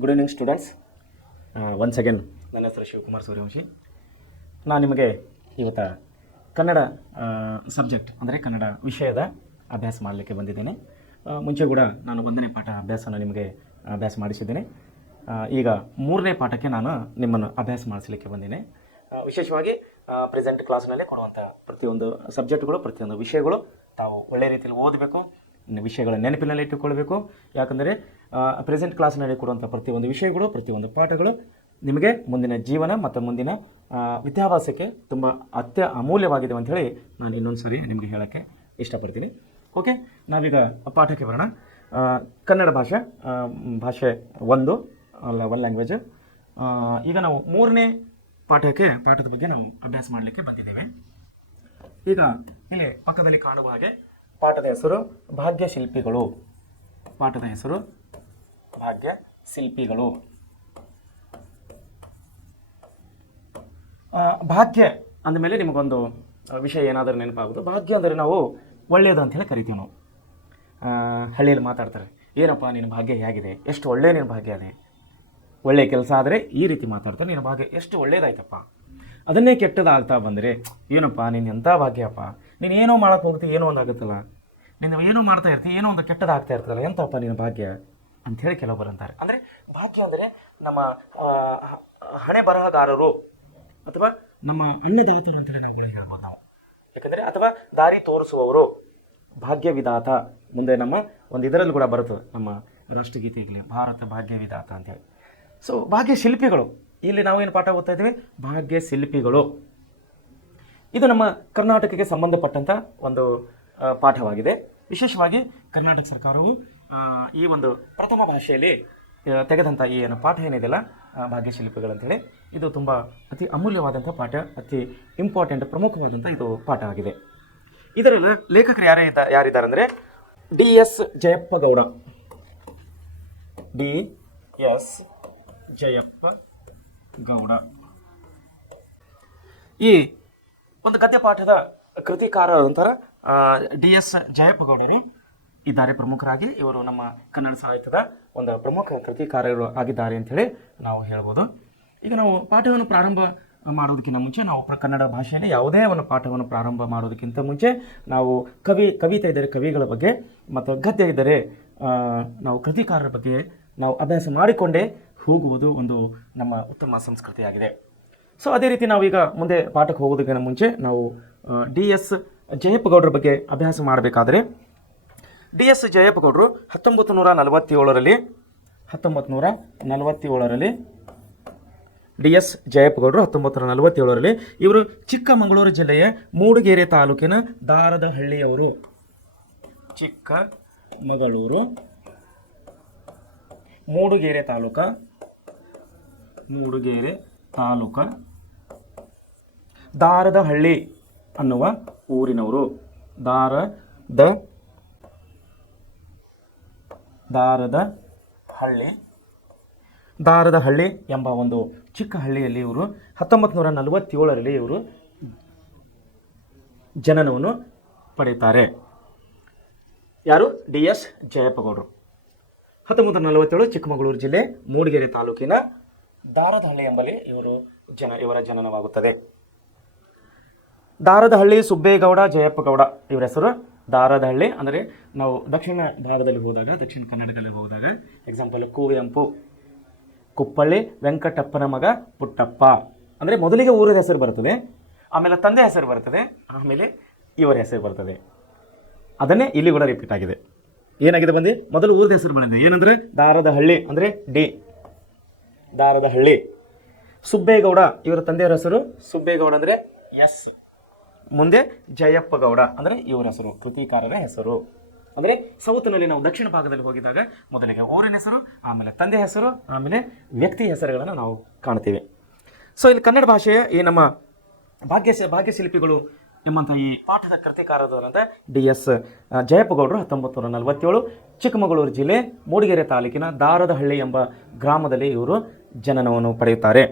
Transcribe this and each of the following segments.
Good evening students. Once again ನನ್ನ ಹೆಸರು ಶಿವಕುಮಾರ್ ಸೂರ್ಯವಂಶಿ. ನಾನು ನಿಮಗೆ ಇವತ್ತು ಕನ್ನಡ ಸಬ್ಜೆಕ್ಟ್ ಅಂದರೆ ಕನ್ನಡ ವಿಷಯದ ಅಭ್ಯಾಸ ಮಾಡಲಿಕ್ಕೆ ಬಂದಿದ್ದೇನೆ. ಮುಂಚೆ ಕೂಡ ನಾನು 1ನೇ ಪಾಠ ಅಭ್ಯಾಸನ ನಿಮಗೆ ಅಭ್ಯಾಸ ಮಾಡಿಸಿದ್ದೇನೆ. ಈಗ 3ನೇ ಪಾಠಕ್ಕೆ ನಾನು ನಿಮ್ಮನ್ನು ಅಭ್ಯಾಸ ಮಾಡಿಸಲಿಕ್ಕೆ ಬಂದಿದ್ದೇನೆ. ವಿಶೇಷವಾಗಿ ಪ್ರೆಸೆಂಟ್ ಕ್ಲಾಸ್ನಲ್ಲಿ ಕೊಡುವಂಥ ಪ್ರತಿಯೊಂದು ಸಬ್ಜೆಕ್ಟ್ಗಳು, ಪ್ರತಿಯೊಂದು ವಿಷಯಗಳು ತಾವು ಒಳ್ಳೆಯ ರೀತಿಯಲ್ಲಿ ಓದಬೇಕು, ವಿಷಯಗಳ ನೆನಪಿನಲ್ಲಿ ಇಟ್ಟುಕೊಳ್ಬೇಕು. ಯಾಕಂದರೆ ಪ್ರೆಸೆಂಟ್ ಕ್ಲಾಸ್ನಲ್ಲಿ ಕೊಡುವಂಥ ಪ್ರತಿಯೊಂದು ವಿಷಯಗಳು, ಪ್ರತಿಯೊಂದು ಪಾಠಗಳು ನಿಮಗೆ ಮುಂದಿನ ಜೀವನ ಮತ್ತು ಮುಂದಿನ ವಿದ್ಯಾಭ್ಯಾಸಕ್ಕೆ ತುಂಬ ಅಮೂಲ್ಯವಾಗಿದೆ ಅಂಥೇಳಿ ನಾನು ಇನ್ನೊಂದು ಸಾರಿ ನಿಮಗೆ ಹೇಳೋಕ್ಕೆ ಇಷ್ಟಪಡ್ತೀನಿ. ಓಕೆ, ನಾವೀಗ ಪಾಠಕ್ಕೆ ಬರೋಣ. ಕನ್ನಡ ಭಾಷೆ ಒಂದು ಲ್ಯಾಂಗ್ವೇಜ್. ಈಗ ನಾವು 3ನೇ ಪಾಠದ ಬಗ್ಗೆ ನಾವು ಅಭ್ಯಾಸ ಮಾಡಲಿಕ್ಕೆ ಬಂದಿದ್ದೇವೆ. ಈಗ ಇಲ್ಲಿ ಪಕ್ಕದಲ್ಲಿ ಕಾಣುವ ಹಾಗೆ ಪಾಠದ ಹೆಸರು ಭಾಗ್ಯಶಿಲ್ಪಿಗಳು. ಪಾಠದ ಹೆಸರು ಭಾಗ್ಯಶಿಲ್ಪಿಗಳು. ಭಾಗ್ಯ ಅಂದಮೇಲೆ ನಿಮಗೊಂದು ವಿಷಯ ಏನಾದರೂ ನೆನಪಾಗೋದು. ಭಾಗ್ಯ ಅಂದರೆ ನಾವು ಒಳ್ಳೆಯದು ಅಂಥೇಳಿ ಕರಿತೀವಿ. ನಾವು ಹಳ್ಳಿಯಲ್ಲಿ ಮಾತಾಡ್ತಾರೆ, ಏನಪ್ಪ ನಿನ್ನ ಭಾಗ್ಯ ಹೇಗಿದೆ, ಎಷ್ಟು ಒಳ್ಳೆಯ ನಿನ್ನ ಭಾಗ್ಯ ಅದೇ, ಒಳ್ಳೆಯ ಕೆಲಸ ಆದರೆ ಈ ರೀತಿ ಮಾತಾಡ್ತಾರೆ, ನಿನ್ನ ಭಾಗ್ಯ ಎಷ್ಟು ಒಳ್ಳೇದಾಯ್ತಪ್ಪ. ಅದನ್ನೇ ಕೆಟ್ಟದಾಗ್ತಾ ಬಂದರೆ ಏನಪ್ಪ ನಿನ್ನ ಎಂಥ ಭಾಗ್ಯಪ್ಪ, ನೀನು ಏನೋ ಮಾಡೋಕ್ಕೆ ಹೋಗ್ತೀವಿ, ಏನೋ ಒಂದು ಆಗುತ್ತಲ್ಲ, ನೀನು ಏನೋ ಮಾಡ್ತಾ ಇರ್ತೀವಿ, ಏನೋ ಒಂದು ಕೆಟ್ಟದಾಗ್ತಾ ಇರ್ತಲ್ಲ, ಎಂತಪ್ಪ ನಿನ್ನ ಭಾಗ್ಯ ಅಂಥೇಳಿ ಕೆಲವೊಬ್ಬರು ಅಂತಾರೆ. ಅಂದರೆ ಭಾಗ್ಯ ಅಂದರೆ ನಮ್ಮ ಹಣೆ ಬರಹಗಾರರು ಅಥವಾ ನಮ್ಮ ಅನ್ನದಾತರು ಅಂತೇಳಿ ನಾವುಗಳು ಹೇಳ್ಬೋದು ನಾವು. ಯಾಕಂದರೆ ಅಥವಾ ದಾರಿ ತೋರಿಸುವವರು, ಭಾಗ್ಯ ವಿಧಾತ. ಮುಂದೆ ನಮ್ಮ ಒಂದು ಇದರಲ್ಲಿ ಕೂಡ ಬರುತ್ತದೆ, ನಮ್ಮ ರಾಷ್ಟ್ರಗೀತೆಗೆ ಭಾರತ ಭಾಗ್ಯ ವಿಧಾತ ಅಂತೇಳಿ. ಸೊ ಭಾಗ್ಯ ಶಿಲ್ಪಿಗಳು, ಇಲ್ಲಿ ನಾವೇನು ಪಾಠ ಓದ್ತಾ ಇದ್ದೀವಿ, ಭಾಗ್ಯ ಶಿಲ್ಪಿಗಳು. ಇದು ನಮ್ಮ ಕರ್ನಾಟಕಕ್ಕೆ ಸಂಬಂಧಪಟ್ಟಂಥ ಒಂದು ಪಾಠವಾಗಿದೆ. ವಿಶೇಷವಾಗಿ ಕರ್ನಾಟಕ ಸರ್ಕಾರವು ಈ ಒಂದು ಪ್ರಥಮ ಭಾಷೆಯಲ್ಲಿ ತೆಗೆದಂಥ ಈ ಏನು ಪಾಠ ಏನಿದೆಯಲ್ಲ, ಭಾಗ್ಯಶಿಲ್ಪಿಗಳಂತೇಳಿ, ಇದು ತುಂಬ ಅತಿ ಅಮೂಲ್ಯವಾದಂಥ ಪಾಠ, ಅತಿ ಇಂಪಾರ್ಟೆಂಟ್, ಪ್ರಮುಖವಾದಂಥ ಇದು ಪಾಠ ಆಗಿದೆ. ಇದರಲ್ಲಿ ಲೇಖಕರು ಯಾರಿದ್ದಾರೆ ಅಂದರೆ DS ಜಯಪ್ಪ ಗೌಡ. DS ಜಯಪ್ಪ ಗೌಡ ಈ ಒಂದು ಗದ್ಯ ಪಾಠದ ಕೃತಿಕಾರರಂತರ DS ಜಯಪ್ಪ ಗೌಡರು ಇದ್ದಾರೆ ಪ್ರಮುಖರಾಗಿ. ಇವರು ನಮ್ಮ ಕನ್ನಡ ಸಾಹಿತ್ಯದ ಒಂದು ಪ್ರಮುಖ ಕೃತಿಕಾರರು ಆಗಿದ್ದಾರೆ ಅಂಥೇಳಿ ನಾವು ಹೇಳ್ಬೋದು. ಈಗ ನಾವು ಪಾಠವನ್ನು ಪ್ರಾರಂಭ ಮಾಡೋದಕ್ಕಿಂತ ಮುಂಚೆ, ನಾವು ಕನ್ನಡ ಭಾಷೆಯಲ್ಲಿ ಯಾವುದೇ ಒಂದು ಪಾಠವನ್ನು ಪ್ರಾರಂಭ ಮಾಡೋದಕ್ಕಿಂತ ಮುಂಚೆ ನಾವು ಕವಿತೆ ಇದ್ದರೆ ಕವಿಗಳ ಬಗ್ಗೆ ಮತ್ತು ಗದ್ಯ ಇದ್ದರೆ ನಾವು ಕೃತಿಕಾರರ ಬಗ್ಗೆ ನಾವು ಅಭ್ಯಾಸ ಮಾಡಿಕೊಂಡೇ ಹೋಗುವುದು ಒಂದು ನಮ್ಮ ಉತ್ತಮ ಸಂಸ್ಕೃತಿಯಾಗಿದೆ. ಸೊ ಅದೇ ರೀತಿ ನಾವೀಗ ಮುಂದೆ ಪಾಠಕ್ಕೆ ಹೋಗೋದಕ್ಕಿಂತ ಮುಂಚೆ ನಾವು DS ಜಯಪ್ಪ ಗೌಡರ ಬಗ್ಗೆ ಅಭ್ಯಾಸ ಮಾಡಬೇಕಾದ್ರೆ, DS ಜಯಪ್ಪ ಗೌಡರು 1947ರಲ್ಲಿ DS ಜಯಪ್ಪ ಗೌಡರು 1947ರಲ್ಲಿ ಇವರು ಚಿಕ್ಕಮಗಳೂರು ಜಿಲ್ಲೆಯ ಮೂಡಿಗೆರೆ ತಾಲೂಕಿನ ದಾರದಹಳ್ಳಿಯವರು. ಚಿಕ್ಕಮಗಳೂರು ಮೂಡಿಗೆರೆ ತಾಲೂಕ ದಾರದಹಳ್ಳಿ ಅನ್ನುವ ಊರಿನವರು. ದಾರದಹಳ್ಳಿ ಎಂಬ ಒಂದು ಚಿಕ್ಕ ಹಳ್ಳಿಯಲ್ಲಿ ಇವರು 1947ರಲ್ಲಿ ಇವರು ಜನನವನ್ನು ಪಡೆಯುತ್ತಾರೆ. ಯಾರು? DS ಜಯಪ್ಪ ಗೌಡರು. 1947 ಚಿಕ್ಕಮಗಳೂರು ಜಿಲ್ಲೆ ಮೂಡಿಗೆರೆ ತಾಲೂಕಿನ ದಾರದಹಳ್ಳಿ ಎಂಬಲ್ಲಿ ಇವರ ಜನನವಾಗುತ್ತದೆ. ದಾರದಹಳ್ಳಿ ಸುಬ್ಬೇಗೌಡ ಜಯಪ್ಪ ಗೌಡ ಇವರ ಹೆಸರು. ದಾರದಹಳ್ಳಿ ಅಂದರೆ ನಾವು ದಕ್ಷಿಣ ಭಾಗದಲ್ಲಿ ಹೋದಾಗ, ದಕ್ಷಿಣ ಕನ್ನಡದಲ್ಲಿ ಹೋದಾಗ, ಎಕ್ಸಾಂಪಲ್ ಕುವೆಂಪು, ಕುಪ್ಪಳ್ಳಿ ವೆಂಕಟಪ್ಪನ ಮಗ ಪುಟ್ಟಪ್ಪ ಅಂದರೆ ಮೊದಲಿಗೆ ಊರದ ಹೆಸರು ಬರ್ತದೆ, ಆಮೇಲೆ ತಂದೆ ಹೆಸರು ಬರ್ತದೆ, ಆಮೇಲೆ ಇವರ ಹೆಸರು ಬರ್ತದೆ. ಅದನ್ನೇ ಇಲ್ಲಿ ಕೂಡ ರಿಪೀಟ್ ಆಗಿದೆ. ಏನಾಗಿದೆ ಬಂದು ಮೊದಲು ಊರದ ಹೆಸರು ಬಂದಿದೆ, ಏನಂದರೆ ದಾರದಹಳ್ಳಿ ಅಂದರೆ ದಾರದಹಳ್ಳಿ. ಸುಬ್ಬೇಗೌಡ ಇವರ ತಂದೆಯವರ ಹೆಸರು ಸುಬ್ಬೇಗೌಡ ಅಂದರೆ S. ಮುಂದೆ ಜಯಪ್ಪ ಗೌಡ ಅಂದರೆ ಇವರ ಹೆಸರು, ಕೃತಿಕಾರರ ಹೆಸರು. ಅಂದರೆ ಸೌತ್ನಲ್ಲಿ ನಾವು ದಕ್ಷಿಣ ಭಾಗದಲ್ಲಿ ಹೋಗಿದಾಗ ಮೊದಲಿಗೆ ಊರಿನ ಹೆಸರು, ಆಮೇಲೆ ತಂದೆ ಹೆಸರು, ಆಮೇಲೆ ವ್ಯಕ್ತಿ ಹೆಸರುಗಳನ್ನು ನಾವು ಕಾಣ್ತೀವಿ. ಸೊ ಇಲ್ಲಿ ಕನ್ನಡ ಭಾಷೆಯ ಈ ನಮ್ಮ ಭಾಗ್ಯಶಿಲ್ಪಿಗಳು ಎಂಬಂಥ ಈ ಪಾಠದ ಕೃತಿಕಾರರಾದಂಥ DS ಜಯಪ್ಪ ಗೌಡರು 1947 ಚಿಕ್ಕಮಗಳೂರು ಜಿಲ್ಲೆ ಮೂಡಿಗೆರೆ ತಾಲೂಕಿನ ದಾರದಹಳ್ಳಿ ಎಂಬ ಗ್ರಾಮದಲ್ಲಿ ಇವರು ಜನನವನ್ನು ಪಡೆಯುತ್ತಾರೆ.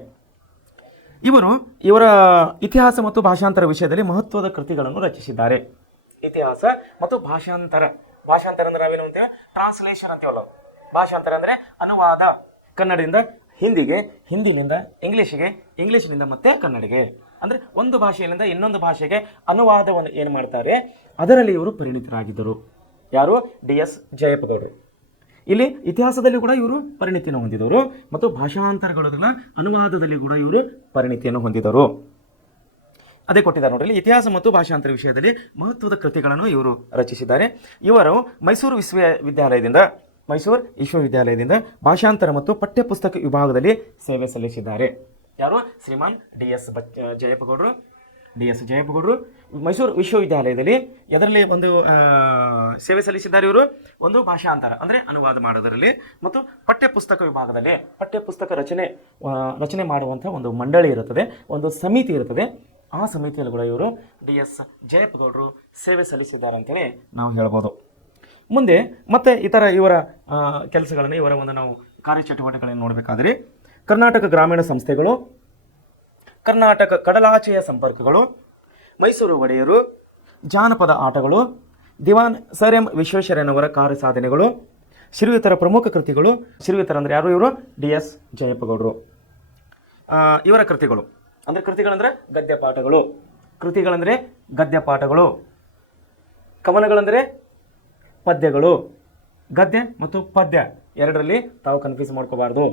ಇವರ ಇತಿಹಾಸ ಮತ್ತು ಭಾಷಾಂತರ ವಿಷಯದಲ್ಲಿ ಮಹತ್ವದ ಕೃತಿಗಳನ್ನು ರಚಿಸಿದ್ದಾರೆ. ಇತಿಹಾಸ ಮತ್ತು ಭಾಷಾಂತರ ಅಂದರೆ ನಾವೇನು ಅಂತೀವಿ, ಟ್ರಾನ್ಸ್ಲೇಷನ್ ಅಂತೀವಲ್ಲ. ಭಾಷಾಂತರ ಅಂದರೆ ಅನುವಾದ, ಕನ್ನಡದಿಂದ ಹಿಂದಿಗೆ, ಹಿಂದಿನಿಂದ ಇಂಗ್ಲೀಷಿಗೆ, ಇಂಗ್ಲೀಷಿನಿಂದ ಮತ್ತೆ ಕನ್ನಡಿಗೆ. ಅಂದರೆ ಒಂದು ಭಾಷೆಯಿಂದ ಇನ್ನೊಂದು ಭಾಷೆಗೆ ಅನುವಾದವನ್ನು ಏನು ಮಾಡ್ತಾರೆ, ಅದರಲ್ಲಿ ಇವರು ಪರಿಣಿತರಾಗಿದ್ದರು. ಯಾರು? DS ಜಯಪ್ಪಗೌಡರು. ಇಲ್ಲಿ ಇತಿಹಾಸದಲ್ಲಿ ಕೂಡ ಇವರು ಪರಿಣಿತಿಯನ್ನು ಹೊಂದಿದವರು ಮತ್ತು ಭಾಷಾಂತರಗಳ ಅನುವಾದದಲ್ಲಿ ಕೂಡ ಇವರು ಪರಿಣಿತಿಯನ್ನು ಹೊಂದಿದರು. ಅದೇ ಕೊಟ್ಟಿದ್ದಾರೆ ನೋಡ್ರಿ, ಇತಿಹಾಸ ಮತ್ತು ಭಾಷಾಂತರ ವಿಷಯದಲ್ಲಿ ಮಹತ್ವದ ಕೃತಿಗಳನ್ನು ಇವರು ರಚಿಸಿದ್ದಾರೆ. ಇವರು ಮೈಸೂರು ವಿಶ್ವವಿದ್ಯಾಲಯದಿಂದ ಭಾಷಾಂತರ ಮತ್ತು ಪಠ್ಯಪುಸ್ತಕ ವಿಭಾಗದಲ್ಲಿ ಸೇವೆ ಸಲ್ಲಿಸಿದ್ದಾರೆ. ಯಾರು? ಶ್ರೀಮಾನ್ DS ಜಯಪ್ಪಗೌಡರು. ಮೈಸೂರು ವಿಶ್ವವಿದ್ಯಾಲಯದಲ್ಲಿ ಇದರಲ್ಲಿ ಒಂದು ಸೇವೆ ಸಲ್ಲಿಸಿದ್ದಾರೆ. ಇವರು ಒಂದು ಭಾಷಾಂತರ ಅಂದರೆ ಅನುವಾದ ಮಾಡೋದರಲ್ಲಿ ಮತ್ತು ಪಠ್ಯಪುಸ್ತಕ ವಿಭಾಗದಲ್ಲಿ ಪಠ್ಯಪುಸ್ತಕ ರಚನೆ ಮಾಡುವಂಥ ಒಂದು ಮಂಡಳಿ ಇರುತ್ತದೆ, ಒಂದು ಸಮಿತಿ ಇರುತ್ತದೆ. ಆ ಸಮಿತಿಯಲ್ಲಿ ಕೂಡ ಇವರು DS ಜಯಪ್ಪಗೌಡರು ಸೇವೆ ಸಲ್ಲಿಸಿದ್ದಾರೆ ಅಂತೇಳಿ ನಾವು ಹೇಳ್ಬೋದು. ಮುಂದೆ ಮತ್ತೆ ಇವರ ಕೆಲಸಗಳನ್ನು, ಇವರ ಒಂದು ನಾವು ಕಾರ್ಯಚಟುವಟಿಕೆಗಳನ್ನು ನೋಡಬೇಕಾದ್ರೆ ಕರ್ನಾಟಕ ಗ್ರಾಮೀಣ ಸಂಸ್ಥೆಗಳು, ಕರ್ನಾಟಕ ಕಡಲಾಚೆಯ ಸಂಪರ್ಕಗಳು, ಮೈಸೂರು ಒಡೆಯರು, ಜಾನಪದ ಆಟಗಳು, ದಿವಾನ್ ಸರ್ ಎಂ ವಿಶ್ವೇಶ್ವರಯ್ಯನವರ ಕಾರ್ಯ ಸಾಧನೆಗಳು, ಶ್ರೀಯುತರ ಪ್ರಮುಖ ಕೃತಿಗಳು. ಶ್ರೀಯುತರ ಅಂದರೆ ಯಾರು? ಇವರು DS ಜಯಪ್ಪಗೌಡರು. ಇವರ ಕೃತಿಗಳು ಅಂದರೆ ಕೃತಿಗಳಂದರೆ ಗದ್ಯ ಪಾಠಗಳು, ಕವನಗಳಂದರೆ ಪದ್ಯಗಳು. ಗದ್ಯ ಮತ್ತು ಪದ್ಯ ಎರಡರಲ್ಲಿ ತಾವು ಕನ್ಫ್ಯೂಸ್ ಮಾಡ್ಕೋಬಾರ್ದು.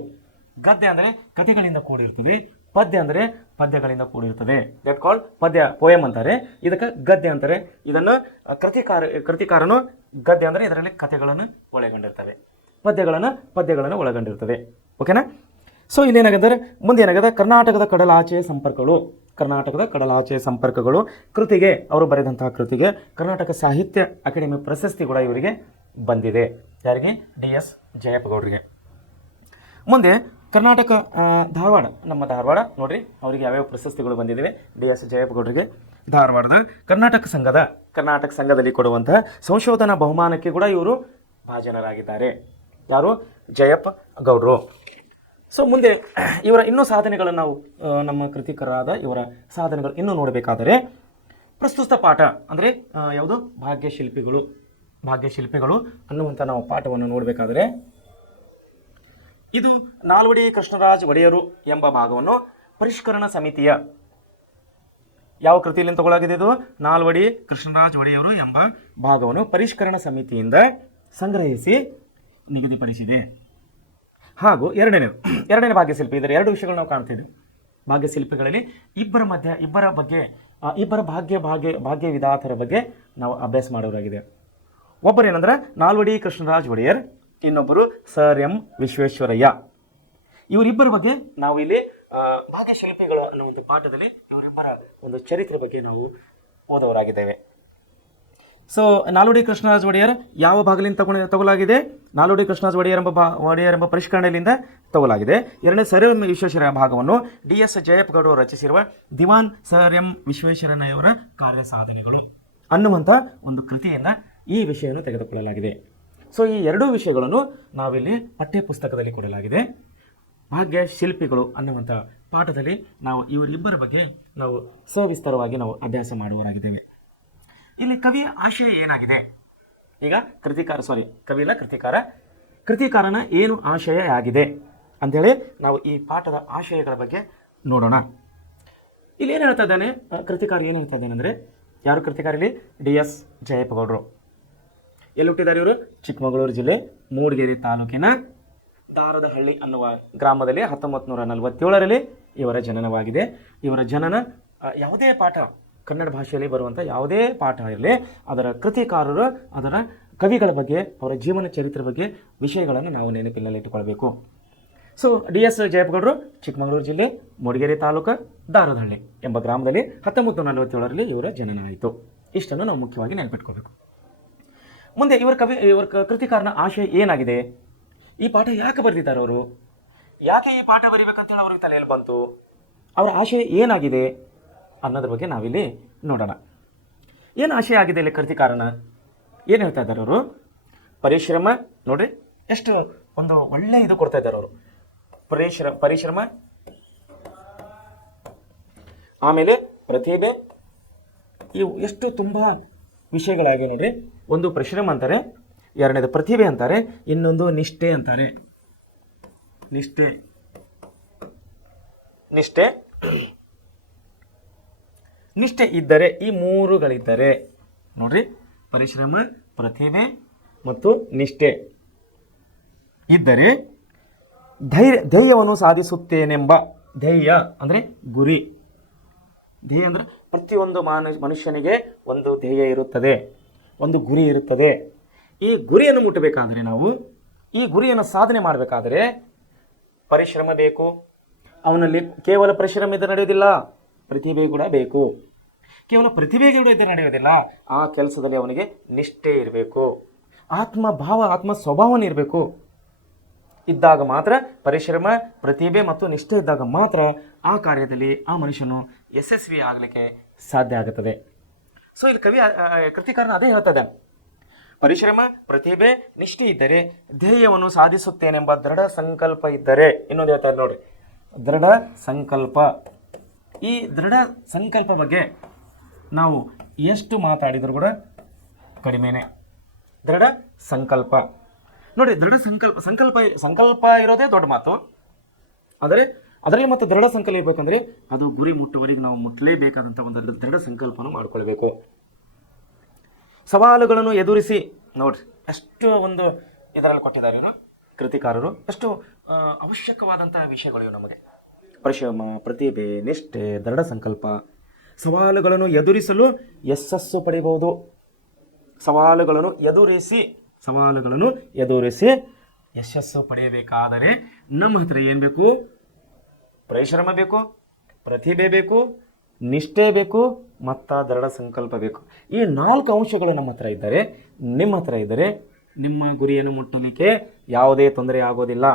ಗದ್ಯ ಅಂದರೆ ಕಥೆಗಳಿಂದ ಕೂಡಿರ್ತದೆ, ಪದ್ಯ ಅಂದರೆ ಪದ್ಯಗಳಿಂದ ಕೂಡಿರ್ತದೆ. ದಟ್ ಕಾಲ್ಡ್ ಪದ್ಯ, ಪೋಯಮ್ ಅಂತಾರೆ. ಇದಕ್ಕೆ ಗದ್ಯ ಅಂತಾರೆ. ಇದನ್ನು ಕೃತಿಕಾರನು ಗದ್ಯ ಅಂದರೆ ಇದರಲ್ಲಿ ಕಥೆಗಳನ್ನು ಒಳಗೊಂಡಿರ್ತವೆ, ಪದ್ಯಗಳನ್ನು ಒಳಗೊಂಡಿರ್ತದೆ. ಓಕೆನಾ? ಸೊ ಇಲ್ಲೇನಾಗಂದರೆ ಮುಂದೆ ಏನಾಗಿದೆ, ಕರ್ನಾಟಕದ ಕಡಲಾಚೆಯ ಸಂಪರ್ಕಗಳು ಕೃತಿಗೆ, ಅವರು ಬರೆದಂತಹ ಕೃತಿಗೆ ಕರ್ನಾಟಕ ಸಾಹಿತ್ಯ ಅಕಾಡೆಮಿ ಪ್ರಶಸ್ತಿ ಕೂಡ ಇವರಿಗೆ ಬಂದಿದೆ. ಯಾರಿಗೆ? DS ಜಯಪ್ಪಗೌಡರಿಗೆ. ಮುಂದೆ ಕರ್ನಾಟಕ ನಮ್ಮ ಧಾರವಾಡ ನೋಡ್ರಿ, ಅವರಿಗೆ ಯಾವ್ಯಾವ ಪ್ರಶಸ್ತಿಗಳು ಬಂದಿವೆ. DS ಜಯಪ್ಪಗೌಡರಿಗೆ ಧಾರವಾಡದ ಕರ್ನಾಟಕ ಸಂಘದಲ್ಲಿ ಕೊಡುವಂತಹ ಸಂಶೋಧನಾ ಬಹುಮಾನಕ್ಕೆ ಕೂಡ ಇವರು ಭಾಜನರಾಗಿದ್ದಾರೆ. ಯಾರು? ಜಯಪ್ಪ ಗೌಡರು. ಸೊ ಮುಂದೆ ಇವರ ಇನ್ನೂ ಸಾಧನೆಗಳನ್ನು ನಾವು ನಮ್ಮ ಕೃತಿಕರಾದ ಇವರ ಸಾಧನೆಗಳು ಇನ್ನೂ ನೋಡಬೇಕಾದರೆ ಪ್ರಸ್ತುತ ಪಾಠ ಅಂದರೆ ಯಾವುದು? ಭಾಗ್ಯಶಿಲ್ಪಿಗಳು ಅನ್ನುವಂಥ ನಾವು ಪಾಠವನ್ನು ನೋಡಬೇಕಾದರೆ ಇದು ನಾಲ್ವಡಿ ಕೃಷ್ಣರಾಜ ಒಡೆಯರು ಎಂಬ ಭಾಗವನ್ನು ಪರಿಷ್ಕರಣ ಸಮಿತಿಯ ಯಾವ ಕೃತಿಯಲ್ಲಿ ತಗೊಳ್ಳಾಗಿದೆ? ಇದು ನಾಲ್ವಡಿ ಕೃಷ್ಣರಾಜ ಒಡೆಯರು ಎಂಬ ಭಾಗವನ್ನು ಪರಿಷ್ಕರಣ ಸಮಿತಿಯಿಂದ ಸಂಗ್ರಹಿಸಿ ನಿಗದಿಪಡಿಸಿದೆ. ಹಾಗೂ ಎರಡನೇ ಭಾಗ್ಯಶಿಲ್ಪಿ. ಇದರ ಎರಡು ವಿಷಯಗಳು ನಾವು ಕಾಣ್ತಿದ್ದೇವೆ. ಭಾಗ್ಯಶಿಲ್ಪಿಗಳಲ್ಲಿ ಇಬ್ಬರ ಭಾಗ್ಯ ವಿಧಾತರ ಬಗ್ಗೆ ನಾವು ಅಭ್ಯಾಸ ಮಾಡೋರಾಗಿದೆ. ಒಬ್ಬರು ಏನಂದ್ರೆ ನಾಲ್ವಡಿ ಕೃಷ್ಣರಾಜ ಒಡೆಯರ್, ಇನ್ನೊಬ್ಬರು ಸರ್ ಎಂ ವಿಶ್ವೇಶ್ವರಯ್ಯ. ಇವರಿಬ್ಬರ ಬಗ್ಗೆ ನಾವು ಇಲ್ಲಿ ಭಾಗ್ಯಶಿಲ್ಪಿಗಳು ಅನ್ನುವಂಥ ಪಾಠದಲ್ಲಿ ಇವರಿಬ್ಬರ ಒಂದು ಚರಿತ್ರೆ ಬಗ್ಗೆ ನಾವು ಓದವರಾಗಿದ್ದೇವೆ. ಸೊ ನಾಲ್ವಡಿ ಕೃಷ್ಣರಾಜ ಒಡೆಯರ್ ಯಾವ ಭಾಗದಿಂದ ತಗೊಳ್ಳಲಾಗಿದೆ? ನಾಲ್ವಡಿ ಕೃಷ್ಣರಾಜ ಒಡೆಯರ್ ಎಂಬ ಪರಿಷ್ಕರಣೆಯಿಂದ ತಗೊಳ್ಳಲಾಗಿದೆ. ಎರಡನೇ ಸರ್ ಎಂ ವಿಶ್ವೇಶ್ವರಯ್ಯ ಭಾಗವನ್ನು DS ಜಯಪ್ಪಗೌಡರು ರಚಿಸಿರುವ ದಿವಾನ್ ಸರ್ ಎಂ ವಿಶ್ವೇಶ್ವರಯ್ಯನವರ ಕಾರ್ಯ ಸಾಧನೆಗಳು ಅನ್ನುವಂಥ ಒಂದು ಕೃತಿಯಿಂದ ಈ ವಿಷಯವನ್ನು ತೆಗೆದುಕೊಳ್ಳಲಾಗಿದೆ. ಸೊ ಈ ಎರಡೂ ವಿಷಯಗಳನ್ನು ನಾವಿಲ್ಲಿ ಪಠ್ಯಪುಸ್ತಕದಲ್ಲಿ ಕೊಡಲಾಗಿದೆ. ಭಾಗ್ಯಶಿಲ್ಪಿಗಳು ಅನ್ನುವಂಥ ಪಾಠದಲ್ಲಿ ನಾವು ಇವರಿಬ್ಬರ ಬಗ್ಗೆ ನಾವು ಸವಿಸ್ತಾರವಾಗಿ ನಾವು ಅಭ್ಯಾಸ ಮಾಡುವರಾಗಿದ್ದೇವೆ. ಇಲ್ಲಿ ಕವಿಯ ಆಶಯ ಏನಾಗಿದೆ? ಈಗ ಕೃತಿಕಾರನ ಏನು ಆಶಯ ಆಗಿದೆ ಅಂಥೇಳಿ ನಾವು ಈ ಪಾಠದ ಆಶಯಗಳ ಬಗ್ಗೆ ನೋಡೋಣ. ಇಲ್ಲಿ ಏನು ಹೇಳ್ತಾ ಇದ್ದಾನೆ ಕೃತಿಕಾರ? ಏನು ಹೇಳ್ತಾ ಇದ್ದಾನೆ ಅಂದರೆ, ಯಾರು ಕೃತಿಕಾರ ಇಲ್ಲಿ? DS ಜಯಪ್ಪಗೌಡರು. ಎಲ್ಲಿ ಹುಟ್ಟಿದ್ದಾರೆ ಇವರು? ಚಿಕ್ಕಮಗಳೂರು ಜಿಲ್ಲೆ ಮೂಡಿಗೆರೆ ತಾಲೂಕಿನ ದಾರದಹಳ್ಳಿ ಅನ್ನುವ ಗ್ರಾಮದಲ್ಲಿ 1947ರಲ್ಲಿ ಇವರ ಜನನವಾಗಿದೆ. ಇವರ ಜನನ ಯಾವುದೇ ಪಾಠ, ಕನ್ನಡ ಭಾಷೆಯಲ್ಲಿ ಬರುವಂಥ ಯಾವುದೇ ಪಾಠ ಇರಲಿ, ಅದರ ಕೃತಿಕಾರರು, ಅದರ ಕವಿಗಳ ಬಗ್ಗೆ, ಅವರ ಜೀವನ ಚರಿತ್ರೆ ಬಗ್ಗೆ ವಿಷಯಗಳನ್ನು ನಾವು ನೆನಪಿನಲ್ಲಿಟ್ಟುಕೊಳ್ಬೇಕು. ಸೊ DS ಜಯಪ್ಪಗೌಡರು ಚಿಕ್ಕಮಗಳೂರು ಜಿಲ್ಲೆ ಮೂಡಿಗೆರೆ ತಾಲೂಕು ದಾರದಹಳ್ಳಿ ಎಂಬ ಗ್ರಾಮದಲ್ಲಿ 1947ರಲ್ಲಿ ಇವರ ಜನನ ಆಯಿತು. ಇಷ್ಟನ್ನು ನಾವು ಮುಖ್ಯವಾಗಿ ನೆನಪಿಟ್ಕೊಳ್ಬೇಕು. ಮುಂದೆ ಇವರ ಕೃತಿಕಾರನ ಆಶಯ ಏನಾಗಿದೆ? ಈ ಪಾಠ ಯಾಕೆ ಬರೆದಿದ್ದಾರೆ ಅವರು? ಯಾಕೆ ಈ ಪಾಠ ಬರೀಬೇಕಂತೇಳಿ ಅವ್ರಿಗೆ ತಲೆಯಲ್ಲಿ ಬಂತು? ಅವರ ಆಶಯ ಏನಾಗಿದೆ ಅನ್ನೋದ್ರ ಬಗ್ಗೆ ನಾವಿಲ್ಲಿ ನೋಡೋಣ. ಏನು ಆಶಯ ಆಗಿದೆ ಇಲ್ಲಿ ಕೃತಿಕಾರನ? ಏನು ಹೇಳ್ತಾ ಇದ್ದಾರೆ ಅವರು? ಪರಿಶ್ರಮ, ನೋಡ್ರಿ ಎಷ್ಟು ಒಂದು ಒಳ್ಳೆ ಇದು ಕೊಡ್ತಾ ಇದ್ದಾರೆ ಅವರು. ಪರಿಶ್ರಮ, ಆಮೇಲೆ ಪ್ರತಿಭೆ, ಇವು ಎಷ್ಟು ತುಂಬ ವಿಷಯಗಳಾಗಿವೆ ನೋಡ್ರಿ. ಒಂದು ಪರಿಶ್ರಮ ಅಂತಾರೆ, ಎರಡನೇದು ಪ್ರತಿಭೆ ಅಂತಾರೆ, ಇನ್ನೊಂದು ನಿಷ್ಠೆ ಅಂತಾರೆ. ನಿಷ್ಠೆ ನಿಷ್ಠೆ ನಿಷ್ಠೆ ಇದ್ದರೆ, ಈ ಮೂರುಗಳಿದ್ದರೆ ನೋಡ್ರಿ, ಪರಿಶ್ರಮ, ಪ್ರತಿಭೆ ಮತ್ತು ನಿಷ್ಠೆ ಇದ್ದರೆ ಧ್ಯೇಯವನ್ನು ಸಾಧಿಸುತ್ತೇನೆಂಬ, ಧ್ಯೇಯ ಅಂದರೆ ಗುರಿ, ಧ್ಯೇಯ ಅಂದರೆ ಪ್ರತಿಯೊಂದು ಮನುಷ್ಯನಿಗೆ ಒಂದು ಧ್ಯೇಯ ಇರುತ್ತದೆ, ಒಂದು ಗುರಿ ಇರುತ್ತದೆ. ಈ ಗುರಿಯನ್ನು ಮುಟ್ಟಬೇಕಾದರೆ ನಾವು, ಈ ಗುರಿಯನ್ನು ಸಾಧನೆ ಮಾಡಬೇಕಾದರೆ ಪರಿಶ್ರಮ ಬೇಕು. ಅವನಲ್ಲಿ ಕೇವಲ ಪರಿಶ್ರಮ ಇದ್ದರೆ ನಡೆಯೋದಿಲ್ಲ, ಪ್ರತಿಭೆ ಕೂಡ ಬೇಕು. ಕೇವಲ ಪ್ರತಿಭೆಗಳು ಇದ್ದರೆ ನಡೆಯೋದಿಲ್ಲ, ಆ ಕೆಲಸದಲ್ಲಿ ಅವನಿಗೆ ನಿಷ್ಠೆ ಇರಬೇಕು, ಆತ್ಮಭಾವ, ಆತ್ಮ ಸ್ವಭಾವನ ಇರಬೇಕು. ಇದ್ದಾಗ ಮಾತ್ರ, ಪರಿಶ್ರಮ, ಪ್ರತಿಭೆ ಮತ್ತು ನಿಷ್ಠೆ ಇದ್ದಾಗ ಮಾತ್ರ ಆ ಕಾರ್ಯದಲ್ಲಿ ಆ ಮನುಷ್ಯನು ಯಶಸ್ವಿ ಆಗಲಿಕ್ಕೆ ಸಾಧ್ಯ ಆಗುತ್ತದೆ. ಸೊ ಇಲ್ಲಿ ಕೃತಿಕಾರನ ಅದೇ ಹೇಳ್ತದೆ, ಪರಿಶ್ರಮ, ಪ್ರತಿಭೆ, ನಿಷ್ಠೆ ಇದ್ದರೆ ಧ್ಯೇಯವನ್ನು ಸಾಧಿಸುತ್ತೇನೆಂಬ ದೃಢ ಸಂಕಲ್ಪ ಇದ್ದರೆ. ಇನ್ನೊಂದು ಹೇಳ್ತಾರೆ ನೋಡ್ರಿ, ದೃಢ ಸಂಕಲ್ಪ. ಈ ದೃಢ ಸಂಕಲ್ಪ ಬಗ್ಗೆ ನಾವು ಎಷ್ಟು ಮಾತಾಡಿದರೂ ಕೂಡ ಕಡಿಮೆನೆ. ದೃಢ ಸಂಕಲ್ಪ ನೋಡಿ, ದೃಢ ಸಂಕಲ್ಪ ಇರೋದೇ ದೊಡ್ಡ ಮಾತು. ಆದರೆ ಅದರಲ್ಲಿ ಮತ್ತು ದೃಢ ಸಂಕಲ್ಪ ಇರಬೇಕಂದ್ರೆ ಅದು ಗುರಿ ಮುಟ್ಟುವವರೆಗೆ ನಾವು ಮುಟ್ಟಲೇಬೇಕಾದಂಥ ಒಂದು ದೃಢ ಸಂಕಲ್ಪನ ಮಾಡ್ಕೊಳ್ಬೇಕು. ಸವಾಲುಗಳನ್ನು ಎದುರಿಸಿ ನೋಡ್ರಿ, ಎಷ್ಟು ಒಂದು ಇದರಲ್ಲಿ ಕೊಟ್ಟಿದ್ದಾರೆ ಇವರು ಕೃತಿಕಾರರು, ಎಷ್ಟು ಅವಶ್ಯಕವಾದಂತಹ ವಿಷಯಗಳು ಇವು ನಮಗೆ. ಪರಿಶ್ರಮ, ಪ್ರತಿಭೆ, ನಿಷ್ಠೆ, ದೃಢ ಸಂಕಲ್ಪ. ಸವಾಲುಗಳನ್ನು ಎದುರಿಸಲು ಯಶಸ್ಸು ಪಡೆಯಬಹುದು. ಸವಾಲುಗಳನ್ನು ಎದುರಿಸಿ ಯಶಸ್ಸು ಪಡೆಯಬೇಕಾದರೆ ನಮ್ಮ ಹತ್ರ ಏನು ಬೇಕು? ಪರಿಶ್ರಮ ಬೇಕು, ಪ್ರತಿಭೆ ಬೇಕು, ನಿಷ್ಠೆ ಬೇಕು ಮತ್ತು ದೃಢ ಸಂಕಲ್ಪ ಬೇಕು. ಈ 4 ಅಂಶಗಳು ನಮ್ಮ ಹತ್ರ ಇದ್ದರೆ, ನಿಮ್ಮ ಹತ್ರ ಇದ್ದರೆ, ನಿಮ್ಮ ಗುರಿಯನ್ನು ಮುಟ್ಟಲಿಕ್ಕೆ ಯಾವುದೇ ತೊಂದರೆ ಆಗೋದಿಲ್ಲ.